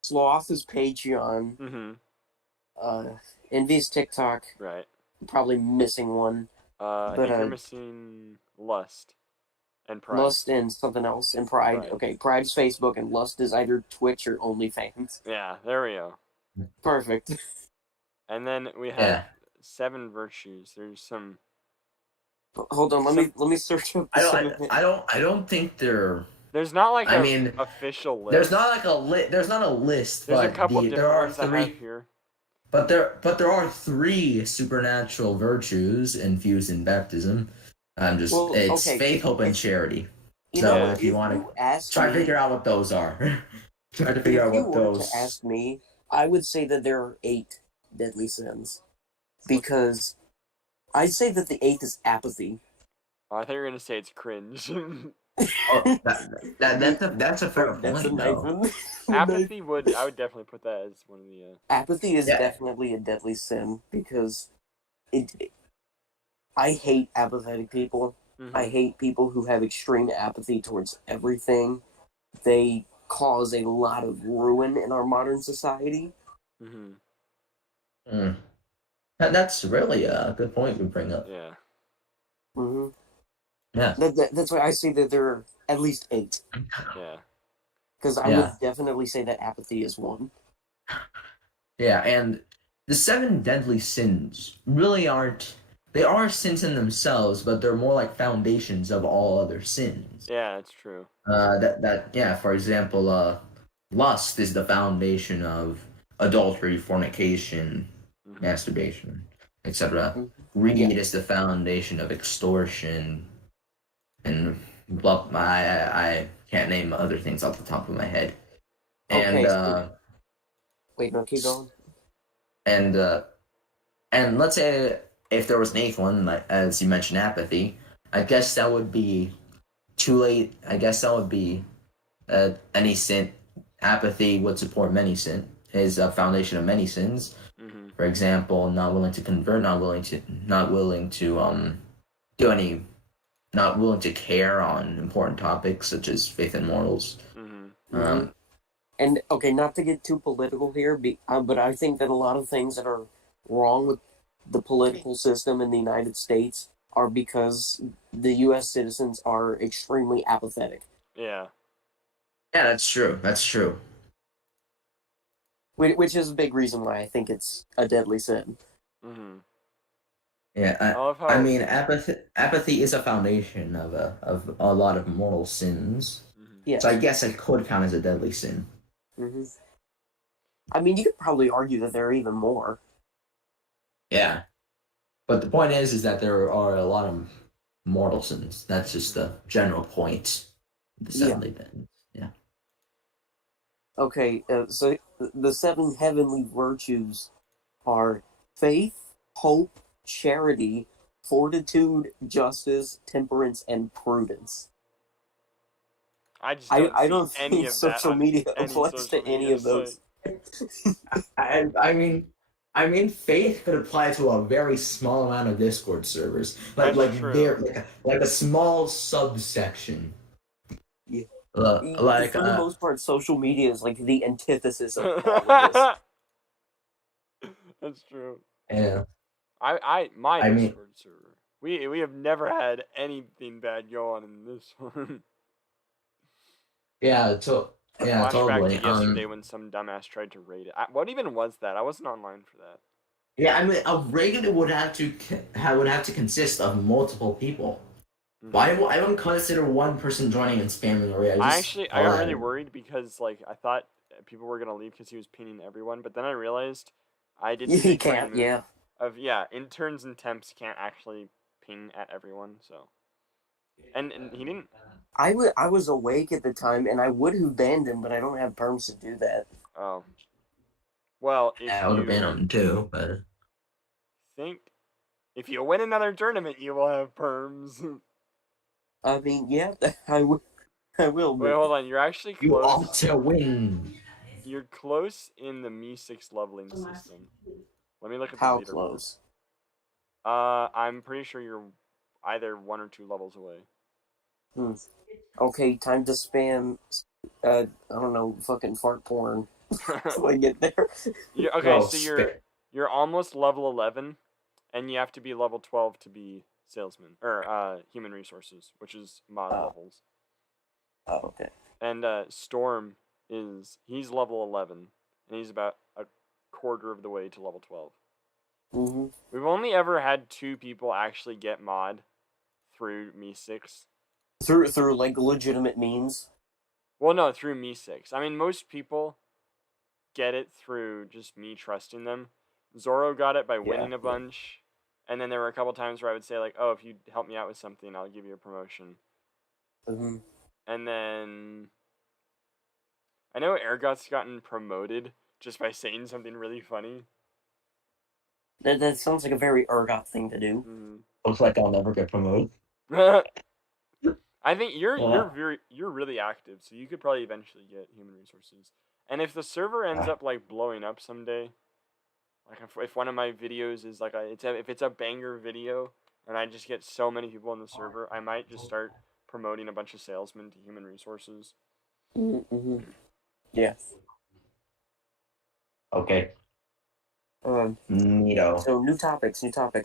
Sloth is Patreon. Mm-hmm. Envy is TikTok. Right. Probably missing one. I But, think you're missing lust and pride. Lust and something else. And Pride. Right. Okay, Pride's Facebook and Lust is either Twitch or OnlyFans. Yeah. There we go. Perfect. And then we have Yeah. 7 virtues. There's some. Hold on, let me search up. I don't think they're. There's not like I a mean, official list. There's not like a there's not a list, There's a but couple different there are ones I three. have here. But there are 3 supernatural virtues infused in baptism. Well, It's okay, faith, hope, and if- charity. You So know, if you want to ask try to me, figure out what those are, try to if figure out you what were those. to ask me, I would say that there are 8 deadly sins, because I'd say that the 8th is apathy. Oh, I thought you were gonna say it's cringe. Oh, that's a fair That's a point. nice Though. one. Apathy I would definitely put that as one of the. Apathy is Yeah. definitely a deadly sin because I hate apathetic people. Mhm. I hate people who have extreme apathy towards everything. They cause a lot of ruin in our modern society. Mhm. Mm. That's really a good point to bring up. Yeah. hmm Yeah. That's why I say that there are at least 8. Yeah. Because I Yeah. would definitely say that apathy is one. Yeah, and the 7 deadly sins really aren't. They are sins in themselves, but they're more like foundations of all other sins. Yeah, that's true. For example, lust is the foundation of adultery, fornication, Mhm. masturbation, etc. Mhm. Greed Yeah. is the foundation of extortion, and blah. I can't name other things off the top of my head. And Okay, Wait, no, keep going. and let's say if there was an 8th one, like as you mentioned, apathy, I guess that would be too late. I guess that would be any sin, apathy would support many sin is a foundation of many sins. Mm-hmm. For example, not willing to convert, not willing to do any, not willing to care on important topics such as faith and morals. Mm-hmm. And okay, not to get too political here, but I think that a lot of things that are wrong with the political system in the United States are because the U.S. citizens are extremely apathetic. Yeah. Yeah, that's true. That's true. Which is a big reason why I think it's a deadly sin. Mm-hmm. Yeah, I love how. I mean, apathy is a foundation of a lot of mortal sins. Mm-hmm. Yeah. So I guess it could count as a deadly sin. Mm-hmm. I mean, you could probably argue that there are even more. Yeah, but the point is that there are a lot of mortal sins. That's just the general point. The seven events. Yeah. Okay, so the seven heavenly virtues are faith, hope, charity, fortitude, justice, temperance, and prudence. I just I don't any think of social that on media any applies social to any media of those. I mean, faith could apply to a very small amount of Discord servers, like That's true. like a small subsection. Yeah. Like For the most part, social media is like the antithesis of all of this. That's true. Yeah. My I mean- Discord server. We have never had anything bad go on in this one. Yeah, Flashback totally. to yesterday when some dumbass tried to raid it. What even was that? I wasn't online for that. Yeah, I mean, a raid would have to consist of multiple people. Mhm. Why? I don't consider one person joining and spamming a raid. I got really worried because I thought people were gonna leave because he was pinging everyone, but then I realized I did the You big can't, brain move yeah. of interns and temps can't actually ping at everyone, so and he didn't. I was awake at the time, and I would have banned him, but I don't have perms to do that. Oh, well, if I would have you been on too, but think if you win another tournament, you will have perms. I mean, yeah, I will. Wait, But hold on. You're actually you close. ought to win. You're close in the Me6 leveling system. Let me look at the how leaderboard. close? I'm pretty sure you're either 1 or 2 levels away. Okay, time to spam. I don't know, fucking fart porn. Till I get there. You're almost level 11, and you have to be level 12 to be salesman or human resources, which is mod levels. Oh, okay. And Storm he's level 11, and he's about a quarter of the way to level 12. Mm-hmm. We've only ever had 2 people actually get mod through Me6. Through like legitimate means. Well, no, through Me6. I mean, most people get it through just me trusting them. Zoro got it by winning a bunch, and then there were a couple times where I would say like, "Oh, if you help me out with something, I'll give you a promotion." Mm-hmm. And then I know Ergot's gotten promoted just by saying something really funny. That sounds like a very ergot thing to do. Mm-hmm. Looks like I'll never get promoted. I think you're really active, so you could probably eventually get human resources. And if the server ends up like blowing up someday, like if one of my videos is like if it's a banger video and I just get so many people on the server, I might just start promoting a bunch of salesmen to human resources. Mm-hmm. Yeah. Okay. Neato. So new topics.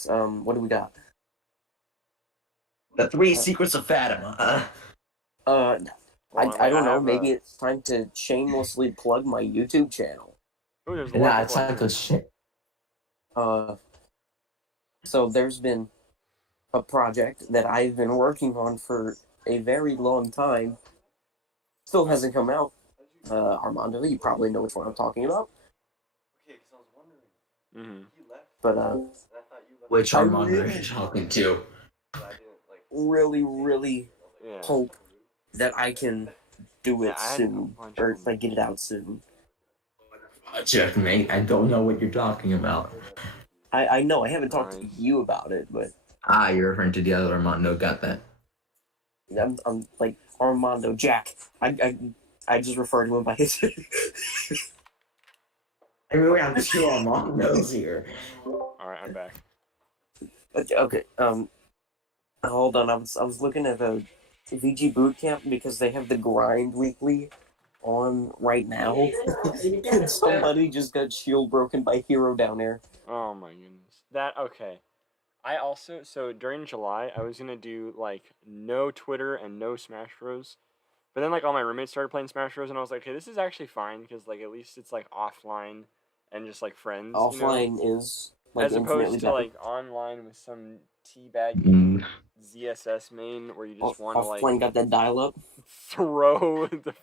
What do we got? The 3 secrets of Fatima. I don't know. Maybe it's time to shamelessly plug my YouTube channel. Ooh, there's a Nah, lot it's of time to shit. So there's been a project that I've been working on for a very long time. Still hasn't come out. Armando, you probably know which one I'm talking about. Okay, because I was wondering. But Which I Armando are really- you talking to? really Yeah. hope that I can do it Yeah, I had a soon, bunch or of them. like get it out soon. Checkmate. I don't know what you're talking about. I know I haven't talked to Nice. you about it, but Ah, you're referring to the other Armando. Got that? I'm like Armando Jack. I I just refer to him by his. I mean, we have two Among those here. Alright, I'm back. Okay. Hold on. I was looking at the VG Bootcamp because they have the grind weekly on right now. And somebody just got shield broken by Hero down there. Oh my goodness. Okay. I also, so during July, I was gonna do, like, no Twitter and no Smash Bros. But then, like, all my roommates started playing Smash Bros. And I was like, hey, this is actually fine, because, like, at least it's, like, offline and just, like, friends, Offline is like as infinitely opposed to, better. like, online with some teabagging ZSS main where you just want to, like, Offline got that dial up. throw the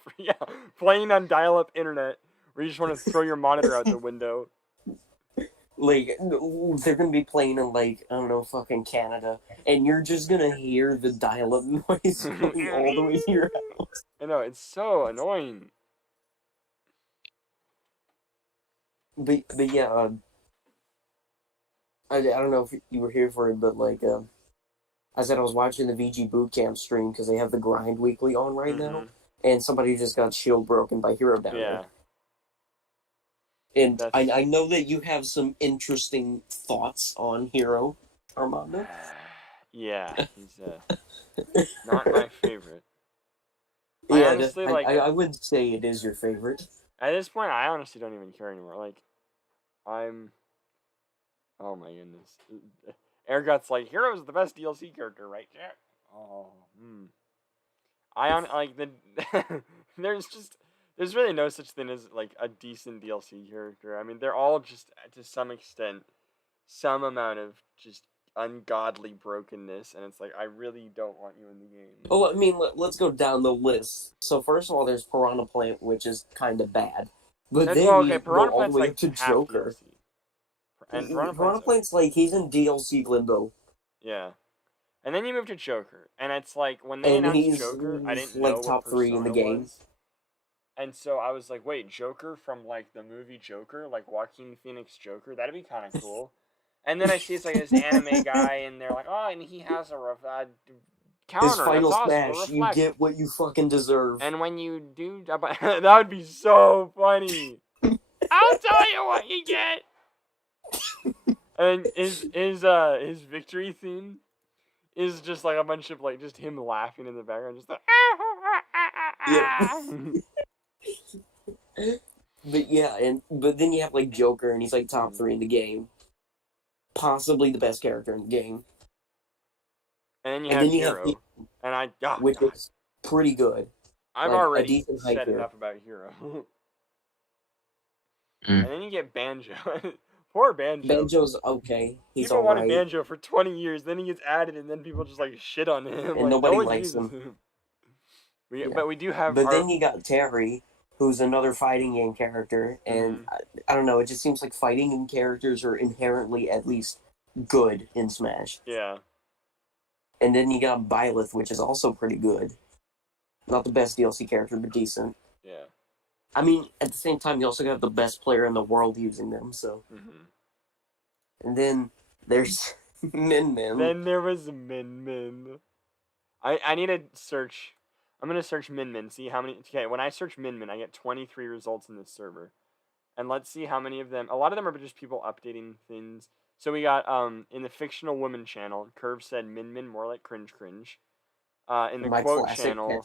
playing on dial-up internet where you just want to throw your monitor out the window. Like they're gonna be playing in like I don't know fucking Canada, and you're just gonna hear the dial-up noise going all the way to your house. I know, it's so annoying. But yeah, I don't know if you were here for it, but like I said, I was watching the VG Bootcamp stream because they have the grind weekly on right now, and somebody just got shield broken by Hero down there. And I know that you have some interesting thoughts on Hero, Armando. Yeah, he's not my favorite. Yeah, honestly, I would say it is your favorite. At this point, I honestly don't even care anymore. Like, oh my goodness. Airgut's like, Hero's the best DLC character, right, Jack? Oh, there's really no such thing as, like, a decent DLC character. I mean, they're all just, to some extent, some amount of just ungodly brokenness, and it's like, I really don't want you in the game. Well, I mean, let's go down the list. So first of all, there's Piranha Plant, which is kind of bad. But then you go all the way up to Joker. And Piranha Plant's like, he's in DLC limbo. Yeah. And then you move to Joker, and it's like, when they announced Joker, I didn't know what top 3 in the game. Was. And so I was like, wait, Joker from, like, the movie Joker? Like, Joaquin Phoenix Joker? That'd be kind of cool. And then I see it's, like, this anime guy, and they're like, oh, and he has a counter. His final smash, awesome, you get what you fucking deserve. And when you do... that would be so funny. I'll tell you what you get. And his victory theme is just, like, a bunch of, like, just him laughing in the background. Just like... But yeah, but then you have like Joker, and he's like top 3 in the game, possibly the best character in the game. And then you have Hero, which is pretty good. I've like, already said enough about Hero. And then you get Banjo. Poor Banjo. Banjo's okay. He's people wanted Banjo for 20 years, then he gets added, and then people just like shit on him. And like, nobody likes him. But we do have. But then you got Terry, who's another fighting game character, and I don't know. It just seems like fighting game characters are inherently at least good in Smash. Yeah. And then you got Byleth, which is also pretty good. Not the best DLC character, but decent. Yeah. I mean, at the same time, you also have the best player in the world using them, so. And then there's Min Min. Then there was Min Min. I need to search. I'm going to search Min Min, see how many. Okay, when I search Min Min, I get 23 results in this server. And let's see how many of them. A lot of them are just people updating things. So we got, in the Fictional Woman channel, Curve said Min Min, more like cringe. In the quote channel.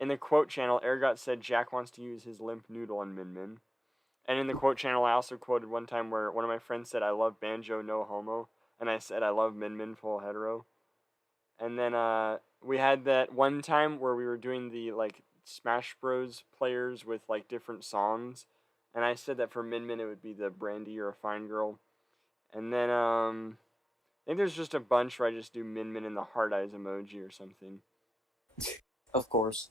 In the quote channel, Ergot said Jack wants to use his limp noodle on Min Min. And in the quote channel, I also quoted one time where one of my friends said, I love Banjo, no homo. And I said, I love Min Min, full hetero. And then we had that one time where we were doing the, like, Smash Bros. Players with, like, different songs. And I said that for Min Min, it would be the Brandy or a Fine Girl. And then, I think there's just a bunch where I just do Min Min and the heart eyes emoji or something. Of course.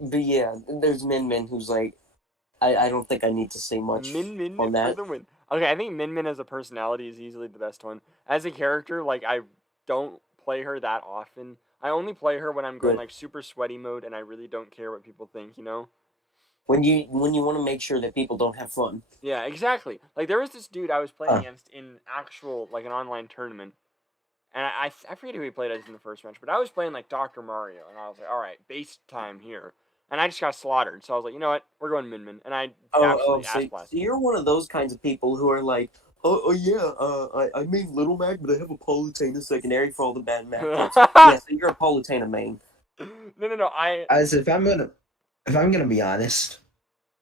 But yeah, there's Min Min who's like, I don't think I need to say much on that. For the win. Okay, I think Min Min as a personality is easily the best one. As a character, like, I don't play her that often. I only play her when I'm going, like, super sweaty mode and I really don't care what people think, you know? When you want to make sure that people don't have fun. Yeah, exactly. Like, there was this dude I was playing against in actual, like, an online tournament. And I forget who we played as in the first match, but I was playing like Dr. Mario, and I was like, all right, base time here. And I just got slaughtered, so I was like, you know what, we're going Min. And I absolutely ass So blasted. you're one of those kinds of people who are like, I made Little Mac, but I have a Palutena secondary for all the bad matchups. Yeah, so you're a Palutena main. No. As if I'm gonna be honest,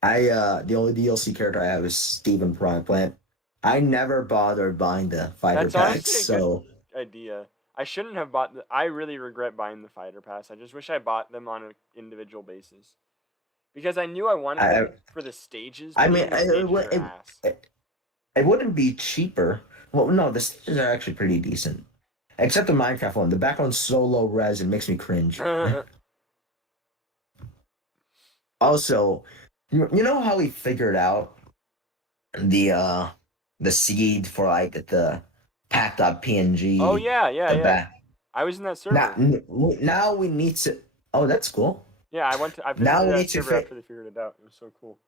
the only DLC character I have is Steven Prime Plant. I never bothered buying the fighter That's packs, honestly a so good idea. I shouldn't have bought I really regret buying the fighter pass. I just wish I bought them on an individual basis. Because I knew I wanted them for the stages, but even the stages are ass. it wouldn't be cheaper. Well, no, the stages are actually pretty decent. Except the Minecraft one. The background's so low res, it makes me cringe. Also, you know how we figured out the seed for like the pack.png? Oh yeah. Back. I was in that server. Now we need to. Oh, that's cool. Yeah, I visited Now we that need to server after they figured it out. It was so cool.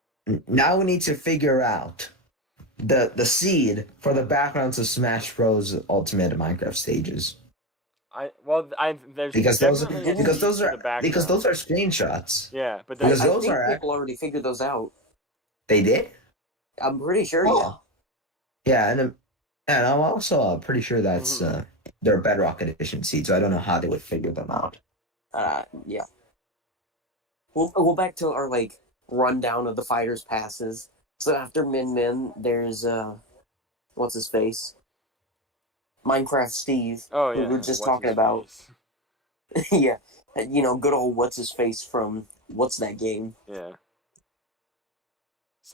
Now we need to figure out the seed for the backgrounds of Smash Bros. Ultimate Minecraft stages. There's Because those are screenshots. screenshots. Yeah, but I there's Because those think are people already figured those out. They did? I'm pretty sure, Oh. Yeah, and I'm also pretty sure that's they're Bedrock Edition seeds, so I don't know how they would figure them out. Yeah. We'll back to our like rundown of the fighters passes. So after Min, there's what's his face? Minecraft Steve. Oh yeah. Who we were just what's talking his about. face? Yeah. Good old what's his face from what's that game? Yeah.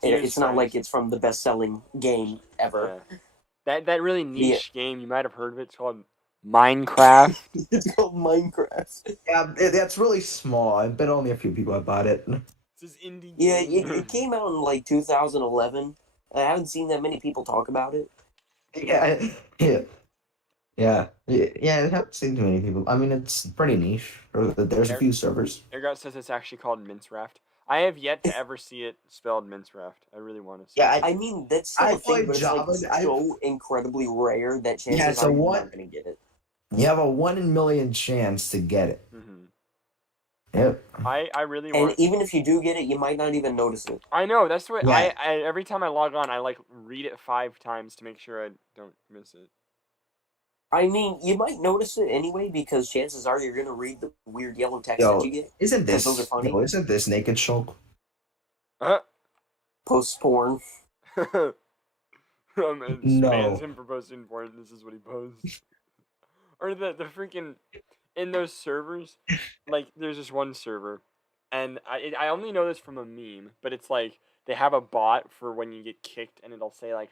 It's not like it's from the best selling game ever. Yeah. That really niche game, you might have heard of it, it's called Minecraft. It's called Minecraft. Yeah, that's really small. I bet only a few people have bought it. This is indie Yeah, game. it came out in like 2011. I haven't seen that many people talk about it. Yeah, I haven't seen too many people. I mean, it's pretty niche. There's a few servers. Ergot says it's actually called Minceraft. I have yet to ever see it spelled Minceraft. I really want to see Yeah, it. I mean, that's still I a thing, played but it's Java, like so incredibly rare that chances Yeah, so are you're what- not going to get it. You have a 1 in a million chance to get it. Mm-hmm. Yep. I really And want. even if you do get it, you might not even notice it. I know, that's the way. Yeah. I every time I log on, I like read it 5 times to make sure I don't miss it. I mean, you might notice it anyway because chances are you're going to read the weird yellow text Yo, that you get. Isn't this Those are funny. Isn't this Naked Shulk? Post porn. And No. spans him for posting porn. This is what he posts. Or the freaking in those servers, like there's this one server, and I only know this from a meme, but it's like they have a bot for when you get kicked, and it'll say like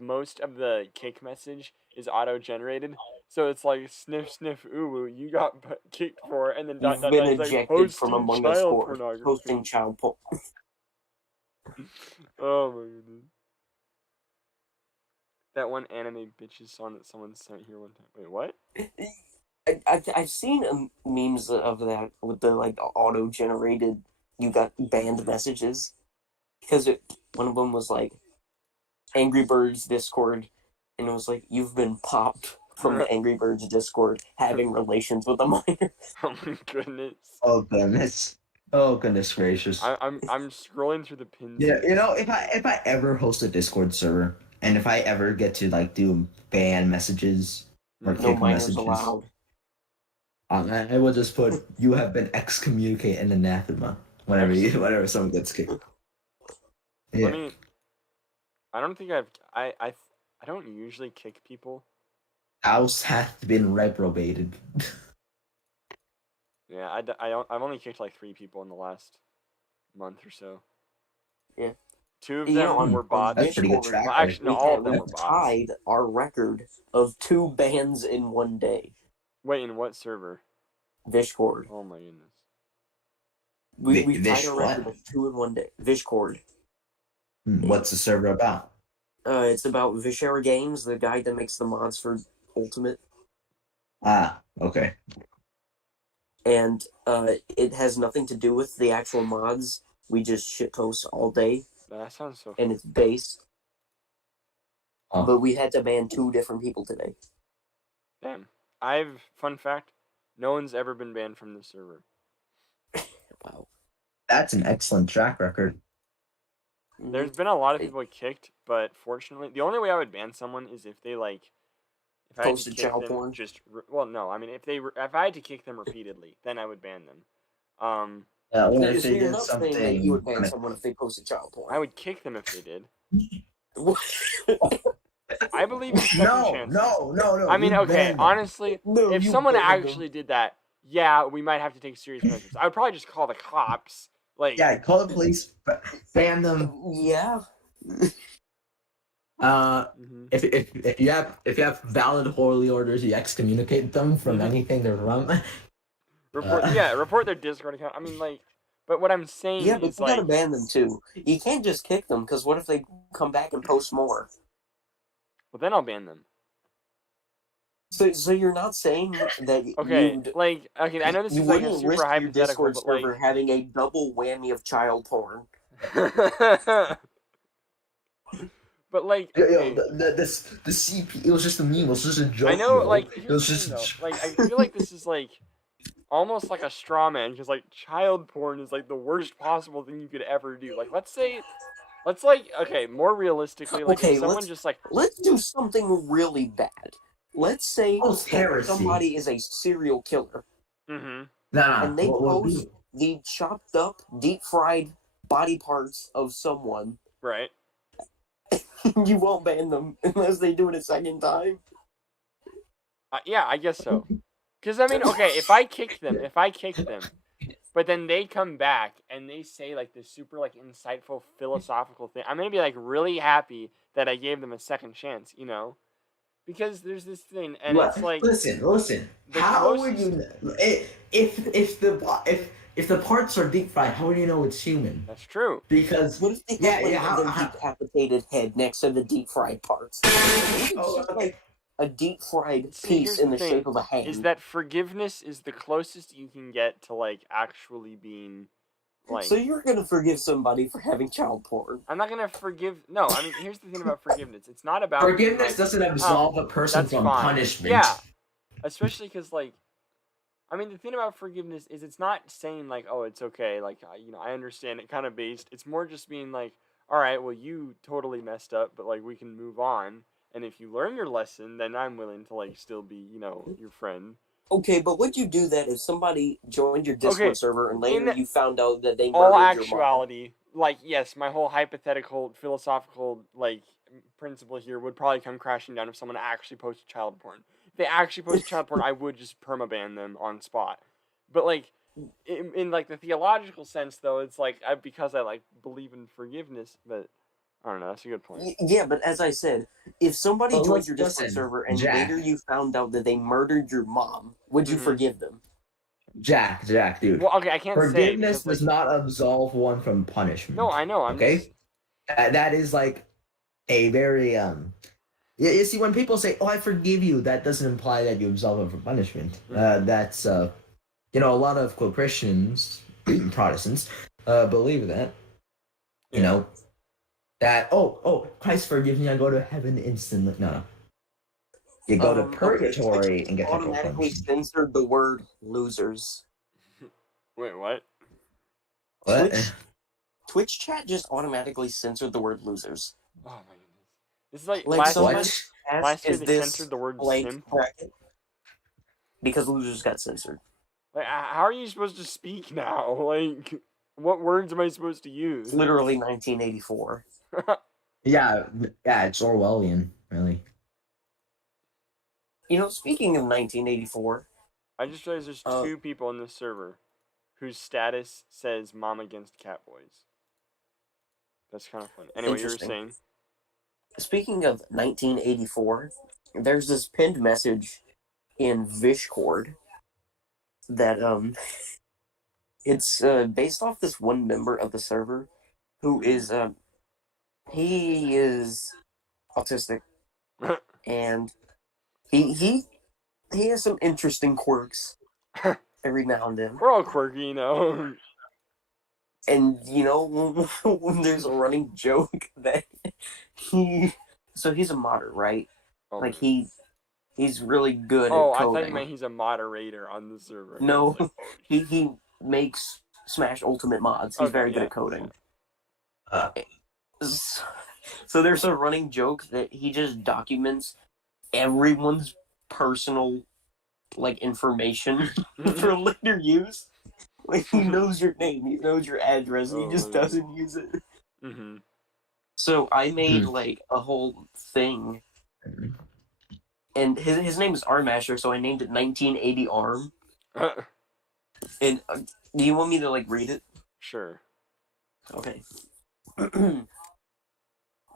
most of the kick message is auto generated, so it's like sniff sniff ooh you got kicked for, and then You've been ejected like, from Among Us posting child porn. Oh my goodness. That one anime bitches song that someone sent here one time. Wait, what? I've seen memes of that with the like auto-generated you got banned messages because one of them was like Angry Birds Discord, and it was like you've been popped from the Angry Birds Discord having relations with a minor. Oh my goodness. Oh goodness. Oh goodness gracious. I'm scrolling through the pins. Yeah, if I ever host a Discord server, and if I ever get to like do ban messages or No kick minors messages, allowed. I will just put you have been excommunicated and anathema whenever someone gets kicked. Yeah. I don't think I don't usually kick people. House hath been reprobated. Yeah, I've only kicked like 3 people in the last month or so. Yeah. 2 of them were bots. That's pretty good track Well, record. actually, no, all of them were bots. Tied our record of 2 bans in one day. Wait, in what server? Vishcord. Oh my goodness. We tied Vish a what? record of 2 in one day. Vishcord. What's the server about? It's about Vishera Games, the guy that makes the mods for Ultimate. Ah, okay. And it has nothing to do with the actual mods. We just shitpost all day, That sounds so. and it's based. Oh. But we had to ban 2 different people today. Damn. Fun fact, no one's ever been banned from this server. Wow. That's an excellent track record. There's been a lot of people kicked, but fortunately, the only way I would ban someone is if they like, if I had to Posted kick child them, porn? well, no, I mean, if I had to kick them repeatedly, then I would ban them. Or So if they you're did not saying that you would ban something. someone if they posted child porn? I would kick them if they did. I believe in second chances. No. I mean, you okay, ban them. honestly, No, if you someone banned them. actually did that, yeah, we might have to take serious measures. I would probably just call the cops. Like, Yeah, call the police, ban them. Yeah. mhm. If you have valid holy orders, you excommunicate them from anything they're from. report their Discord account. I mean, like, but what I'm saying Yeah, but is you gotta like, ban them too. You can't just kick them, because what if they come back and post more? well, then I'll ban them. So you're not saying that Okay, you'd, like, okay, I know this you is like a wouldn't super risk your hypothetical, Discord but server like, having a double whammy of child porn. but like, Yo, okay. the CP, it was just a meme. It was just a joke. I know, yo. like, It here's was the just. thing, though. Like, I feel like this is like almost like a straw man, because like child porn is like the worst possible thing you could ever do. Like, let's like, okay, more realistically, like Okay, if someone just like, let's do something really bad. Let's say Oh, that heresy. somebody is a serial killer, mm-hmm. Nah, and they we'll post the chopped up, deep fried body parts of someone. Right. You won't ban them unless they do it a second time. Yeah, I guess so. Because I mean, okay, if I kick them, but then they come back and they say like this super like insightful philosophical thing, I'm gonna be like really happy that I gave them a second chance, you know? Because there's this thing, and it's like, listen. the How would closest- you if the parts are deep fried? How would you know it's human? That's true. Because What if they have a decapitated head next to the deep fried parts? It's just like a deep fried See, piece here's in the the thing, shape of a hand. is that forgiveness is the closest you can get to like actually being like. So you're gonna forgive somebody for having child porn? I'm not gonna forgive. No, I mean, here's the thing about forgiveness. It's not about forgiveness like, doesn't absolve a person that's from fine. punishment. Yeah, especially because like, I mean, the thing about forgiveness is it's not saying like, oh, it's okay. Like, you know, I understand it kind of based. It's more just being like, all right, well, you totally messed up, but like we can move on. And if you learn your lesson, then I'm willing to like still be, you know, your friend. Okay, but would you do that if somebody joined your Discord Okay, server and later you found out that they All murdered your mom? actuality, like, yes, my whole hypothetical philosophical like principle here would probably come crashing down if someone actually posted child porn. If they actually posted child porn, I would just permaban them on spot. But like in like the theological sense, though, it's like because I like believe in forgiveness. But I don't know. That's a good point. Yeah, but as I said, if somebody Well, joined your Discord listen, server and Jack. later you found out that they murdered your mom, would you Mhm. forgive them? Jack, dude. Well, okay, I can't say Forgiveness because, does not absolve one from punishment. No, I know. I'm okay. just. That is like a very You see, when people say, "Oh, I forgive you," that doesn't imply that you absolve them from punishment. That's you know, a lot of quote Christians, Protestants, believe that. You know, that Christ forgives me, I go to heaven instantly. No. You go to purgatory and get automatically censored the word losers. Wait, what? What? Twitch chat just automatically censored the word losers. Oh my goodness. This is like Like last year is they this censored the word like simp. bracket? Because losers got censored. Like, how are you supposed to speak now? Like, what words am I supposed to use? It's literally 1984. Yeah, it's Orwellian, really. You know, speaking of 1984, I just realized there's two people in this server whose status says "Mom against Cat Boys." That's kind of funny. Anyway, you were saying. Speaking of 1984, there's this pinned message in Vishcord that it's based off this one member of the server who is he is autistic and he has some interesting quirks every now and then. We're all quirky, you know. And you know, there's a running joke that he's a modder, right? Oh, like he He's really good Oh, at I coding. thought you meant he's a moderator on the server. No, Like, he makes Smash Ultimate mods. He's okay, very good yeah, at coding. Uh, So there's a running joke that he just documents everyone's personal information for later use. Like he knows your name, he knows your address, he just doesn't use it. Mm-hmm. So I made a whole thing, and his name is Armasher, so I named it 1980 Arm. And do you want me to read it? Sure. Okay.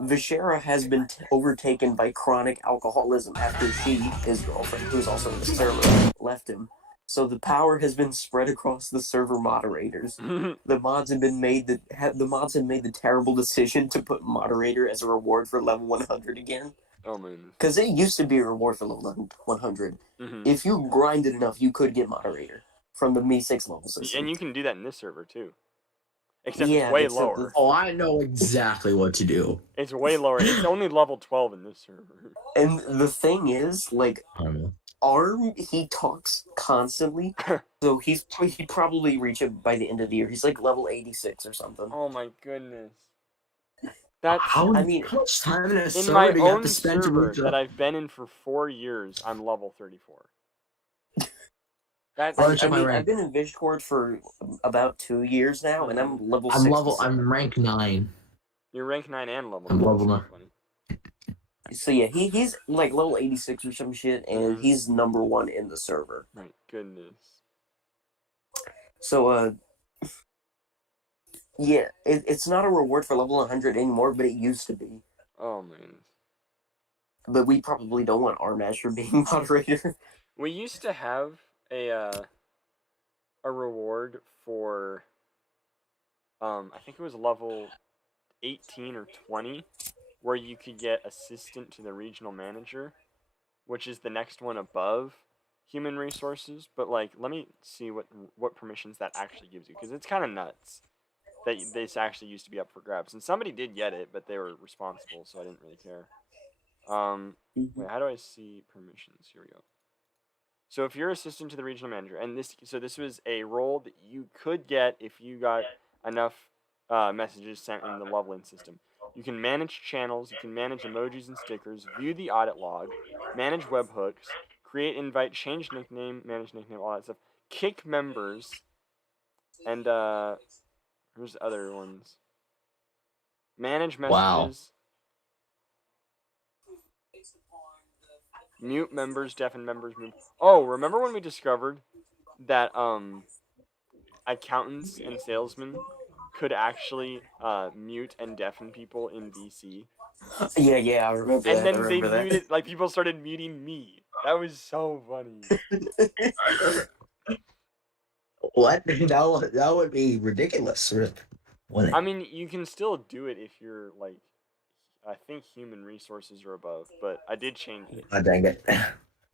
Vishera has been overtaken by chronic alcoholism after she, his girlfriend, who is also in the server, left him. So the power has been spread across the server moderators. The mods have made the terrible decision to put moderator as a reward for level 100 again. Oh man. Because it used to be a reward for level 100. Mm-hmm. If you grinded enough, you could get moderator from the Mi 6 level system. And you can do that in this server too. Except it's way lower. Oh, I know exactly what to do. It's way lower. It's only level 12 in this server. And the thing is, Arm, he talks constantly, so he'd probably reach it by the end of the year. He's level 86 or something. Oh my goodness. That's How much time in a in server my do you have own to spend to server reach that I've been in for 4 years. I'm level 34. That's I've been in Vishcord for about 2 years now, and I'm level 6. I'm rank 9. You're rank 9 and level 9. I'm level 9. So yeah, he's level 86 or some shit, and he's number 1 in the server. My goodness. So yeah, it's not a reward for level 100 anymore, but it used to be. Oh man. But we probably don't want Armasher being moderator. We used to have a reward for I think it was level 18 or 20, where you could get assistant to the regional manager, which is the next one above human resources. But let me see what permissions that actually gives you, because it's kind of nuts that this actually used to be up for grabs, and somebody did get it, but they were responsible, so I didn't really care. Wait, how do I see permissions? Here we go. So if you're assistant to the regional manager, and this was a role that you could get if you got enough messages sent in the leveling system. You can manage channels, you can manage emojis and stickers, view the audit log, manage webhooks, create invite, change nickname, manage nickname, all that stuff, kick members, and there's other ones. Manage messages. Wow. Mute members, deafen members. Oh, remember when we discovered that accountants and salesmen could actually mute and deafen people in VC? Yeah, I remember that. And then they muted, people started muting me. That was so funny. What? That would be ridiculous. I mean, you can still do it if you're I think human resources are above, but I did change it. Oh, dang it.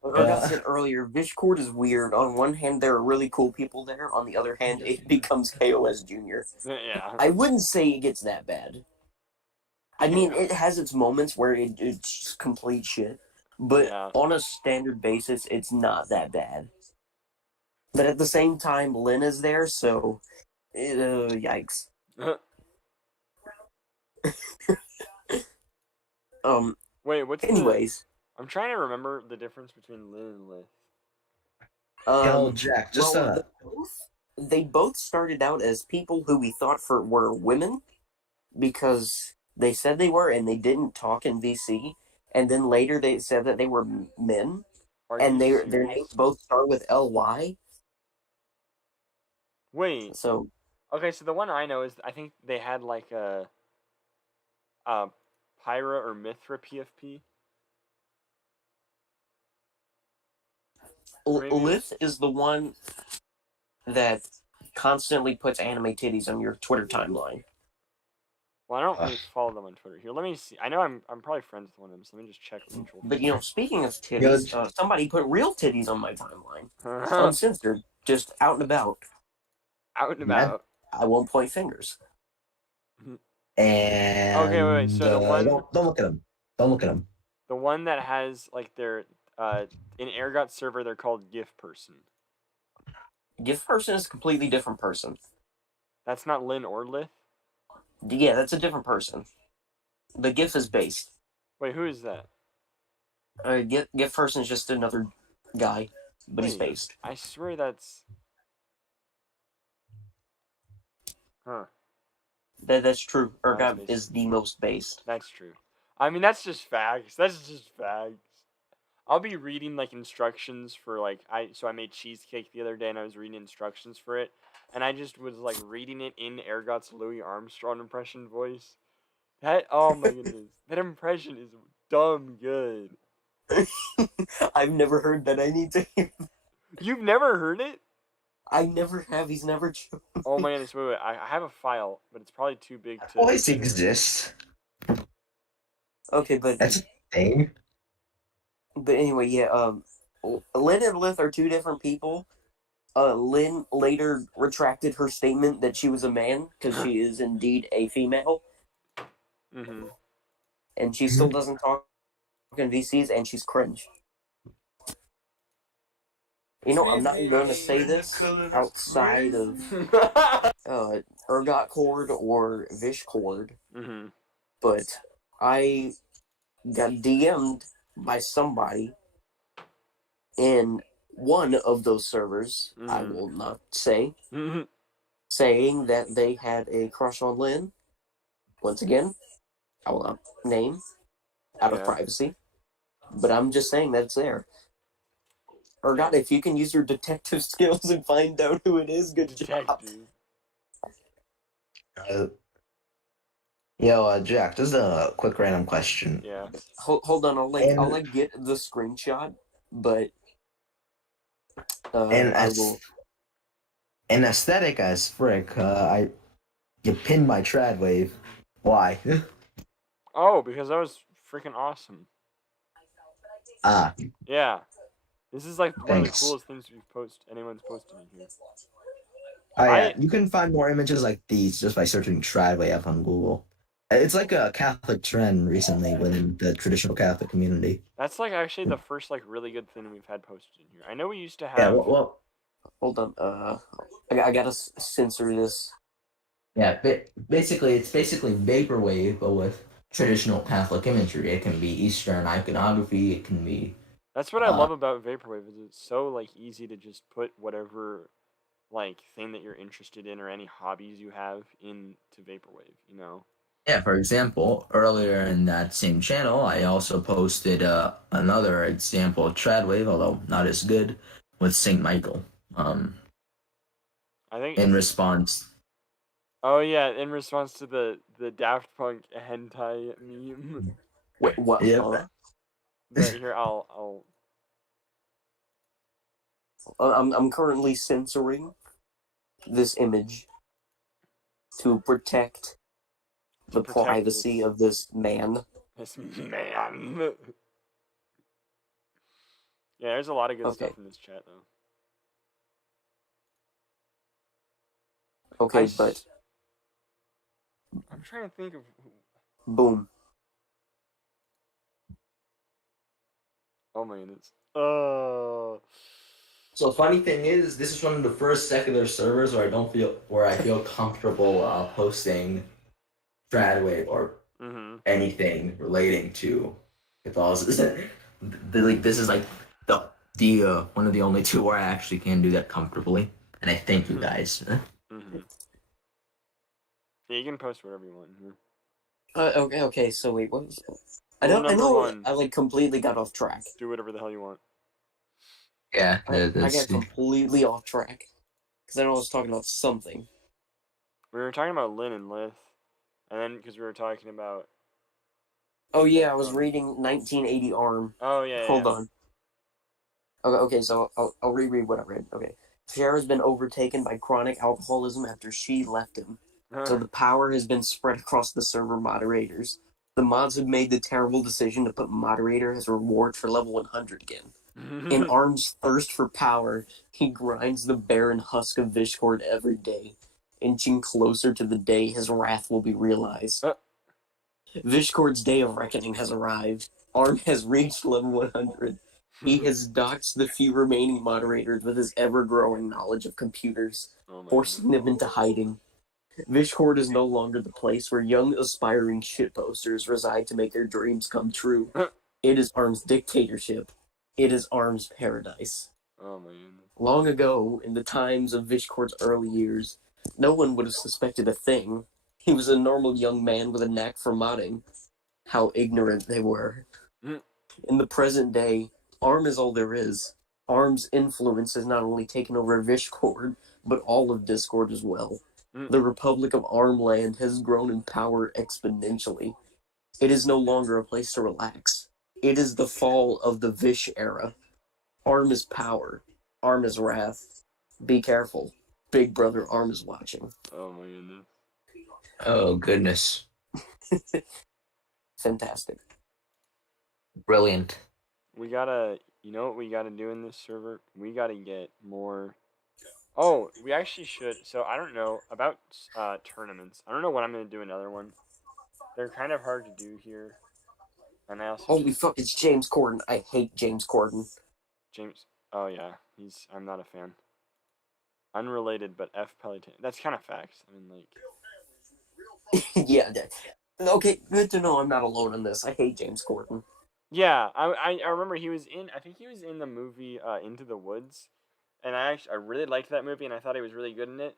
Like I said earlier, Vishcord is weird. On one hand, there are really cool people there. On the other hand, it becomes KOS Junior. Yeah. I wouldn't say it gets that bad. I mean, it has its moments where it's just complete shit. But on a standard basis, it's not that bad. But at the same time, Lynn is there, so... yikes. Wait, what's anyways... I'm trying to remember the difference between Lynn and Lith. Yo, Jack, just they both started out as people who we thought were women, because they said they were, and they didn't talk in VC. And then later they said that they were men, and their names both start with LY. Wait. So. Okay, so the one I know is, I think they had a Pyra or Mithra PFP. Lith is the one that constantly puts anime titties on your Twitter timeline. Well, I don't really follow them on Twitter. Here, let me see. I know I'm probably friends with one of them, so let me just check mutual. But speaking of titties, somebody put real titties on my timeline. Uncensored, just out and about. Out and about. I won't point fingers. And okay, wait. So the one. Don't look at them. Don't look at them. The one that has their in Ergot server, they're called GIF person. GIF person is a completely different person. That's not Lynn or Lith? Yeah, that's a different person. The GIF is based. Wait, who is that? GIF person is just another guy, but he's Wait, based. I swear that's... Huh. That's true. Ergot MySpace. is the most based. That's true. I mean, that's just facts. That's just facts. I'll be reading like instructions for like I made cheesecake the other day and I was reading instructions for it and I just was like reading it in Ergot's Louis Armstrong impression voice. That oh my goodness. That impression is dumb good. I've never heard that. I need to hear that. You've never heard it? I never have. He's never chosen. Oh my goodness, wait. I have a file, but it's probably too big to Voice share. exists. Okay, but That's a thing. But anyway, yeah. Lynn and Lith are two different people. Lynn later retracted her statement that she was a man because she is indeed a female, Mm-hmm. and she still doesn't talk in VCs, and she's cringe. You know, I'm not going to say this outside of Ergot Cord or Vish Cord, Mm-hmm. but I got DM'd by somebody in one of those servers, I will not say, saying that they had a crush on Lynn. Once again, I will not name out of privacy, but I'm just saying that it's there. Or not, if you can use your detective skills and find out who it is, good job. Jack, just a quick random question. Yeah. Hold on, I'll get the screenshot, but I will. And aesthetic as frick, you pinned my trad wave. Why? Oh, because that was freaking awesome. Yeah. This is like one of the coolest things anyone's posted in here. You can find more images like these just by searching trad wave on Google. It's like a Catholic trend recently within the traditional Catholic community. That's like actually the first like really good thing we've had posted in here. I know we used to have. Yeah, well hold on. I gotta censor this. Yeah, basically it's vaporwave, but with traditional Catholic imagery. It can be Eastern iconography. It can be. That's what I love about vaporwave is it's so like easy to just put whatever like thing that you're interested in or any hobbies you have into vaporwave. You know. Yeah, for example, earlier in that same channel, I also posted another example of Tradwave, although not as good, with Saint Michael. I think in response. Oh yeah, in response to the Daft Punk hentai meme. Wait, what? Yeah. But here I'll. I'm currently censoring this image to protect the privacy of this man. This man. Yeah, there's a lot of good stuff in this chat, though. Okay, but... I'm trying to think of... Boom. Oh my goodness. So funny thing is, this is one of the first secular servers where I feel comfortable posting Tradwave or anything relating to Catholicism. This is like the one of the only two where I actually can do that comfortably, and I thank you guys. Yeah, you can post whatever you want here. Okay. So wait, what was it? I know. I like completely got off track. Do whatever the hell you want. Yeah, I got completely off track because I know I was talking about something. We were talking about Lynn and Lith, and then because we were talking about. Oh yeah, I was reading 1980 ARM. Oh yeah. Hold on. Okay. So I'll reread what I read. Okay. Cher has been overtaken by chronic alcoholism after she left him. So the power has been spread across the server moderators. The mods have made the terrible decision to put moderator as a reward for level 100 again. In ARM's thirst for power, he grinds the barren husk of Vishcord every day, inching closer to the day his wrath will be realized. Vishcord's day of reckoning has arrived. ARM has reached level 100. He has doxed the few remaining moderators with his ever-growing knowledge of computers, Oh my forcing them into hiding. Vishcord is no longer the place where young, aspiring shitposters reside to make their dreams come true. It is ARM's dictatorship. It is ARM's paradise. Oh my goodness. Long ago, in the times of Vishkord's early years, no one would have suspected a thing. He was a normal young man with a knack for modding. How ignorant they were. In the present day, ARM is all there is. ARM's influence has not only taken over Vishcord, but all of Discord as well. The Republic of Armland has grown in power exponentially. It is no longer a place to relax. It is the fall of the Vish era. ARM is power. ARM is wrath. Be careful. Big brother ARM is watching. Oh my goodness. Oh, goodness. Fantastic. Brilliant. We gotta, you know what we gotta do in this server? We gotta get more. Oh, we actually should. So I don't know about tournaments. I don't know when I'm gonna do another one. They're kind of hard to do here. And I also Holy fuck, it's James Corden. I hate James Corden. James. Oh yeah, I'm not a fan. Unrelated, but F Peloton. That's kind of facts. I mean, like. Yeah. Okay, good to know I'm not alone in this. I hate James Corden. Yeah, I remember he was in. I think he was in the movie Into the Woods, and I really liked that movie, and I thought he was really good in it.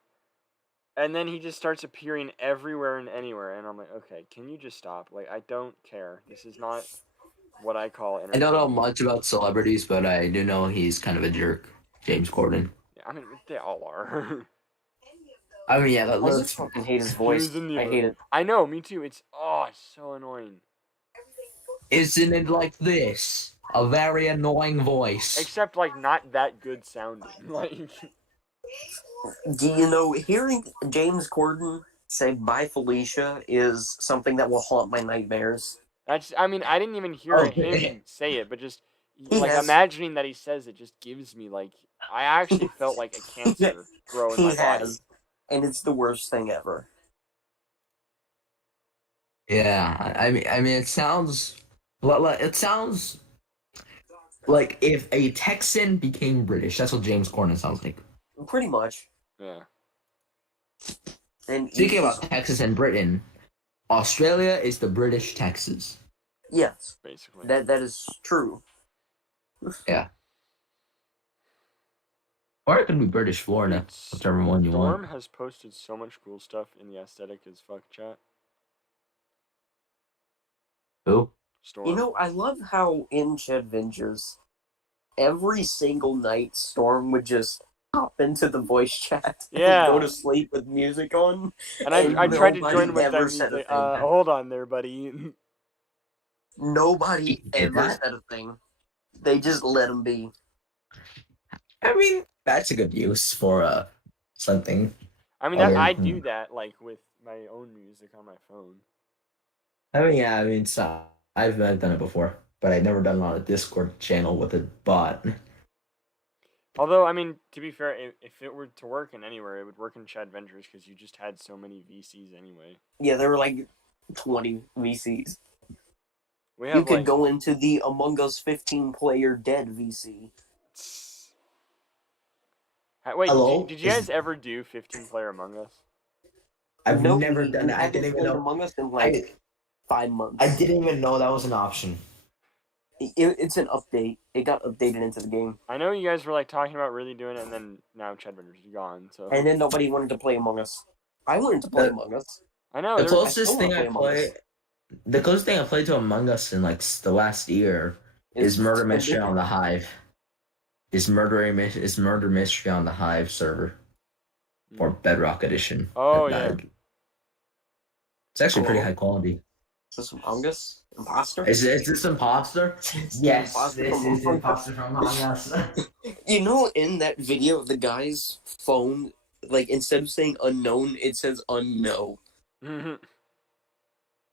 And then he just starts appearing everywhere and anywhere, and I'm like, okay, can you just stop? Like, I don't care. This is not what I call I entertainment. don't know much about celebrities, but I do know he's kind of a jerk, James Corden. Yeah, I mean, they all are. I mean, yeah, I just fucking hate his voice. I hate it. I know, me too. It's so annoying. Isn't it like this? A very annoying voice. Except, like, not that good sounding. Like. Do you know, hearing James Corden say "Bye, Felicia" is something that will haunt my nightmares. I mean, I didn't even hear him say it, but just imagining that he says it just gives me like I actually felt like a cancer grow in my body. And it's the worst thing ever. Yeah, I mean, it sounds like if a Texan became British. That's what James Corden sounds like. Pretty much. Yeah. And Speaking about Texas and Britain, Australia is the British Texas. Yes, basically. That is true. Yeah. Or it could be British Florida, whichever one you want. Storm has posted so much cool stuff in the aesthetic as fuck chat. Who? Storm. You know, I love how in Chadventures, every single night Storm would just hop into the voice chat and go to sleep with music on. And I tried to join with that music. Hold on there, buddy. Nobody ever said a thing. They just let him be. I mean, that's a good use for something. I mean, I do that like with my own music on my phone. I mean, yeah, I mean, I've done it before, but I've never done it on a Discord channel with a bot. Although, I mean, to be fair, if it were to work in anywhere, it would work in Chadventures because you just had so many VCs anyway. Yeah, there were like 20 VCs. You could go into the Among Us 15-player dead VC. Wait, hello? Did you guys ever do 15-player Among Us? I've never done it. I didn't even know. Among Us in like 5 months. I didn't even know that was an option. It's an update. It got updated into the game. I know you guys were like talking about really doing it, and then now Chadventures is gone. So. And then nobody wanted to play Among Us. I wanted to play Among Us. I know. The closest thing I played to Among Us in like the last year is Murder Mystery on the Hive. Is Murder Mystery on the Hive server for Bedrock Edition. Oh yeah. It's actually pretty high quality. Is this Among Us? Imposter? Is this Imposter? Yes, this is Imposter from Among Us. You know, in that video, the guy's phone, like, instead of saying unknown, it says unknown. Mm-hmm.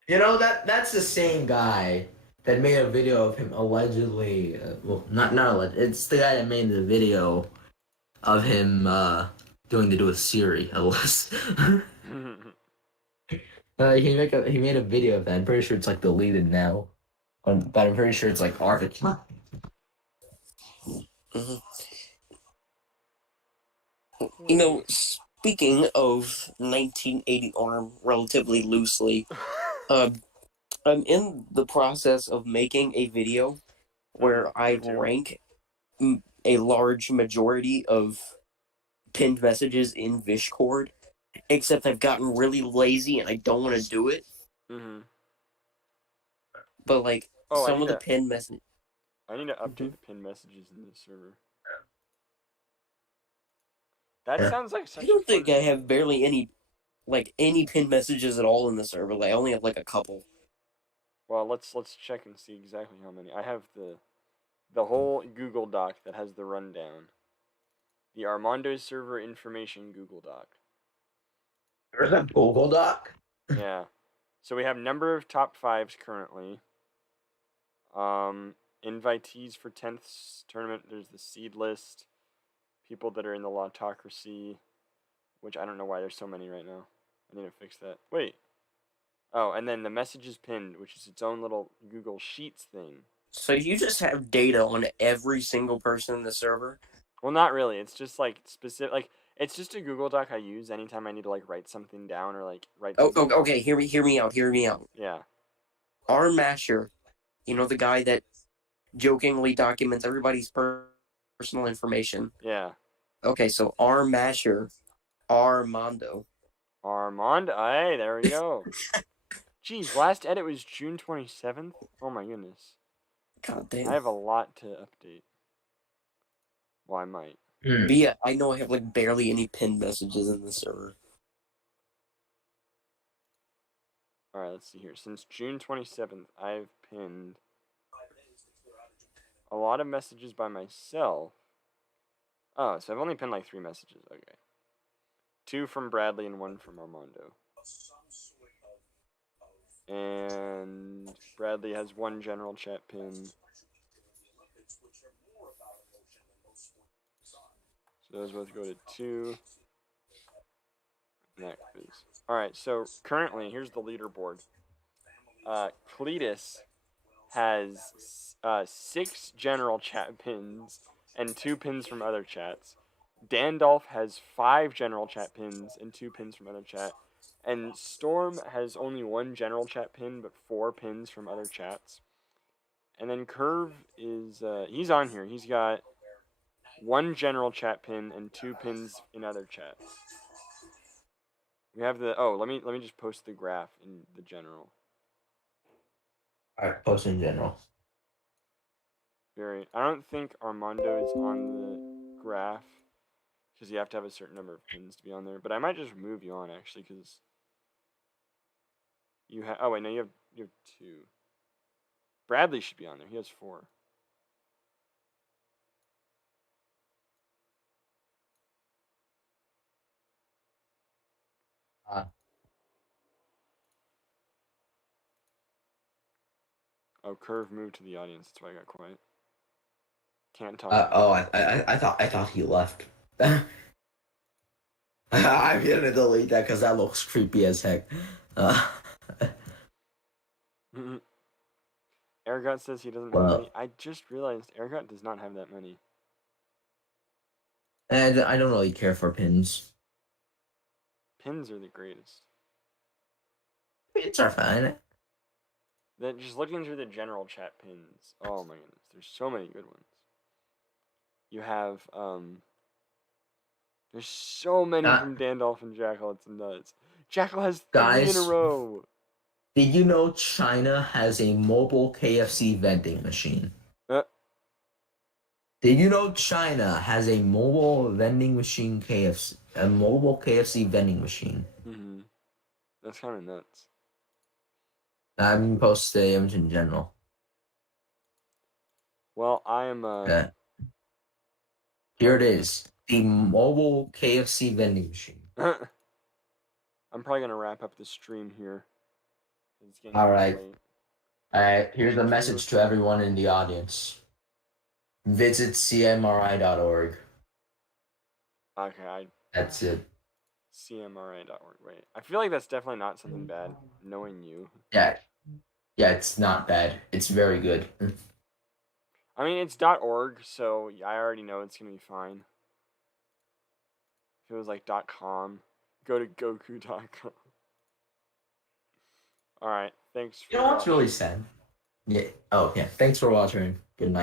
You know, that's the same guy that made a video of him allegedly, well, not alleged, it's the guy that made the video of him doing to do with Siri, he made a video of that. I'm pretty sure it's like deleted now, but I'm pretty sure it's like article. Mhm. You know, speaking of 1980 ARM relatively loosely, I'm in the process of making a video where I me too. rank a large majority of pinned messages in Discord, except I've gotten really lazy and I don't want to do it. Mm-hmm. But like Oh, some of the pinned messages. I need to update the pinned messages in this server. That sounds like such I a don't fun think I video. have barely any pinned messages at all in the server. Like, I only have like a couple. Well, let's check and see exactly how many. I have the whole Google Doc that has the rundown. The Armando server information Google Doc. There's a Google Doc. Yeah. So we have number of top 5s currently. Invitees for 10th tournament. There's the seed list. People that are in the Lotocracy, which I don't know why there's so many right now. I need to fix that. Wait. Oh, and then the messages pinned, which is its own little Google Sheets thing. So you just have data on every single person in the server? Well, not really. It's just like specific. Like it's just a Google Doc I use anytime I need to like write something down or like write. Oh, Something down. okay. Hear me out. Yeah. R Masher, you know the guy that jokingly documents everybody's personal information. Yeah. Okay, so R Masher, Armando. Armand. Hey, there we go. Jeez, last edit was June 27th. Oh my goodness. God damn. I have a lot to update. Well, I might. But yeah, I know I have like barely any pinned messages in the server. Alright, let's see here. Since June 27th, I've pinned a lot of messages by myself. Oh, so I've only pinned like 3 messages. Okay. 2 from Bradley and 1 from Armando. And Bradley has 1 general chat pin. So those both go to 2. Next, please. Alright, so currently, here's the leaderboard. Cletus has 6 general chat pins and 2 pins from other chats. Dandolph has 5 general chat pins and 2 pins from other chat. And Storm has only 1 general chat pin but 4 pins from other chats. And then Curve is he's on here. He's got 1 general chat pin and 2 pins in other chats. We have the let me just post the graph in the general. Alright, post in general. I don't think Armando is on the graph because you have to have a certain number of pins to be on there. But I might just remove you on actually because you have. Oh wait, no, you have 2. Bradley should be on there. He has 4. Oh, Curve moved to the audience. That's why I got quiet. Can't talk. I thought he left. I'm gonna delete that because that looks creepy as heck. Ergot says he doesn't have money. I just realized Ergot does not have that money. And I don't really care for pins. Pins are the greatest. Pins are fine. Then just looking through the general chat pins. Oh my goodness, there's so many good ones. You have there's so many from Dandolph and Jackal. It's nuts. Jackal has 3 in a row. Did you know China has a mobile KFC vending machine? Did you know China has a mobile vending machine a mobile KFC vending machine? Mm-hmm. That's kind of nuts. I'm post the image in general. Well, I am. Yeah. Here it is, the mobile KFC vending machine. I'm probably gonna wrap up the stream here. All right. Here's a message to everyone in the audience. Visit cmri.org. Okay, That's it. cmri.org. Wait, I feel like that's definitely not something bad. Knowing you. Yeah, it's not bad. It's very good. I mean, it's .org, so I already know it's gonna be fine. If it was like .com, go to Goku.com. All right, thanks. You know what's really sad? Yeah. Oh, yeah. Thanks for watching.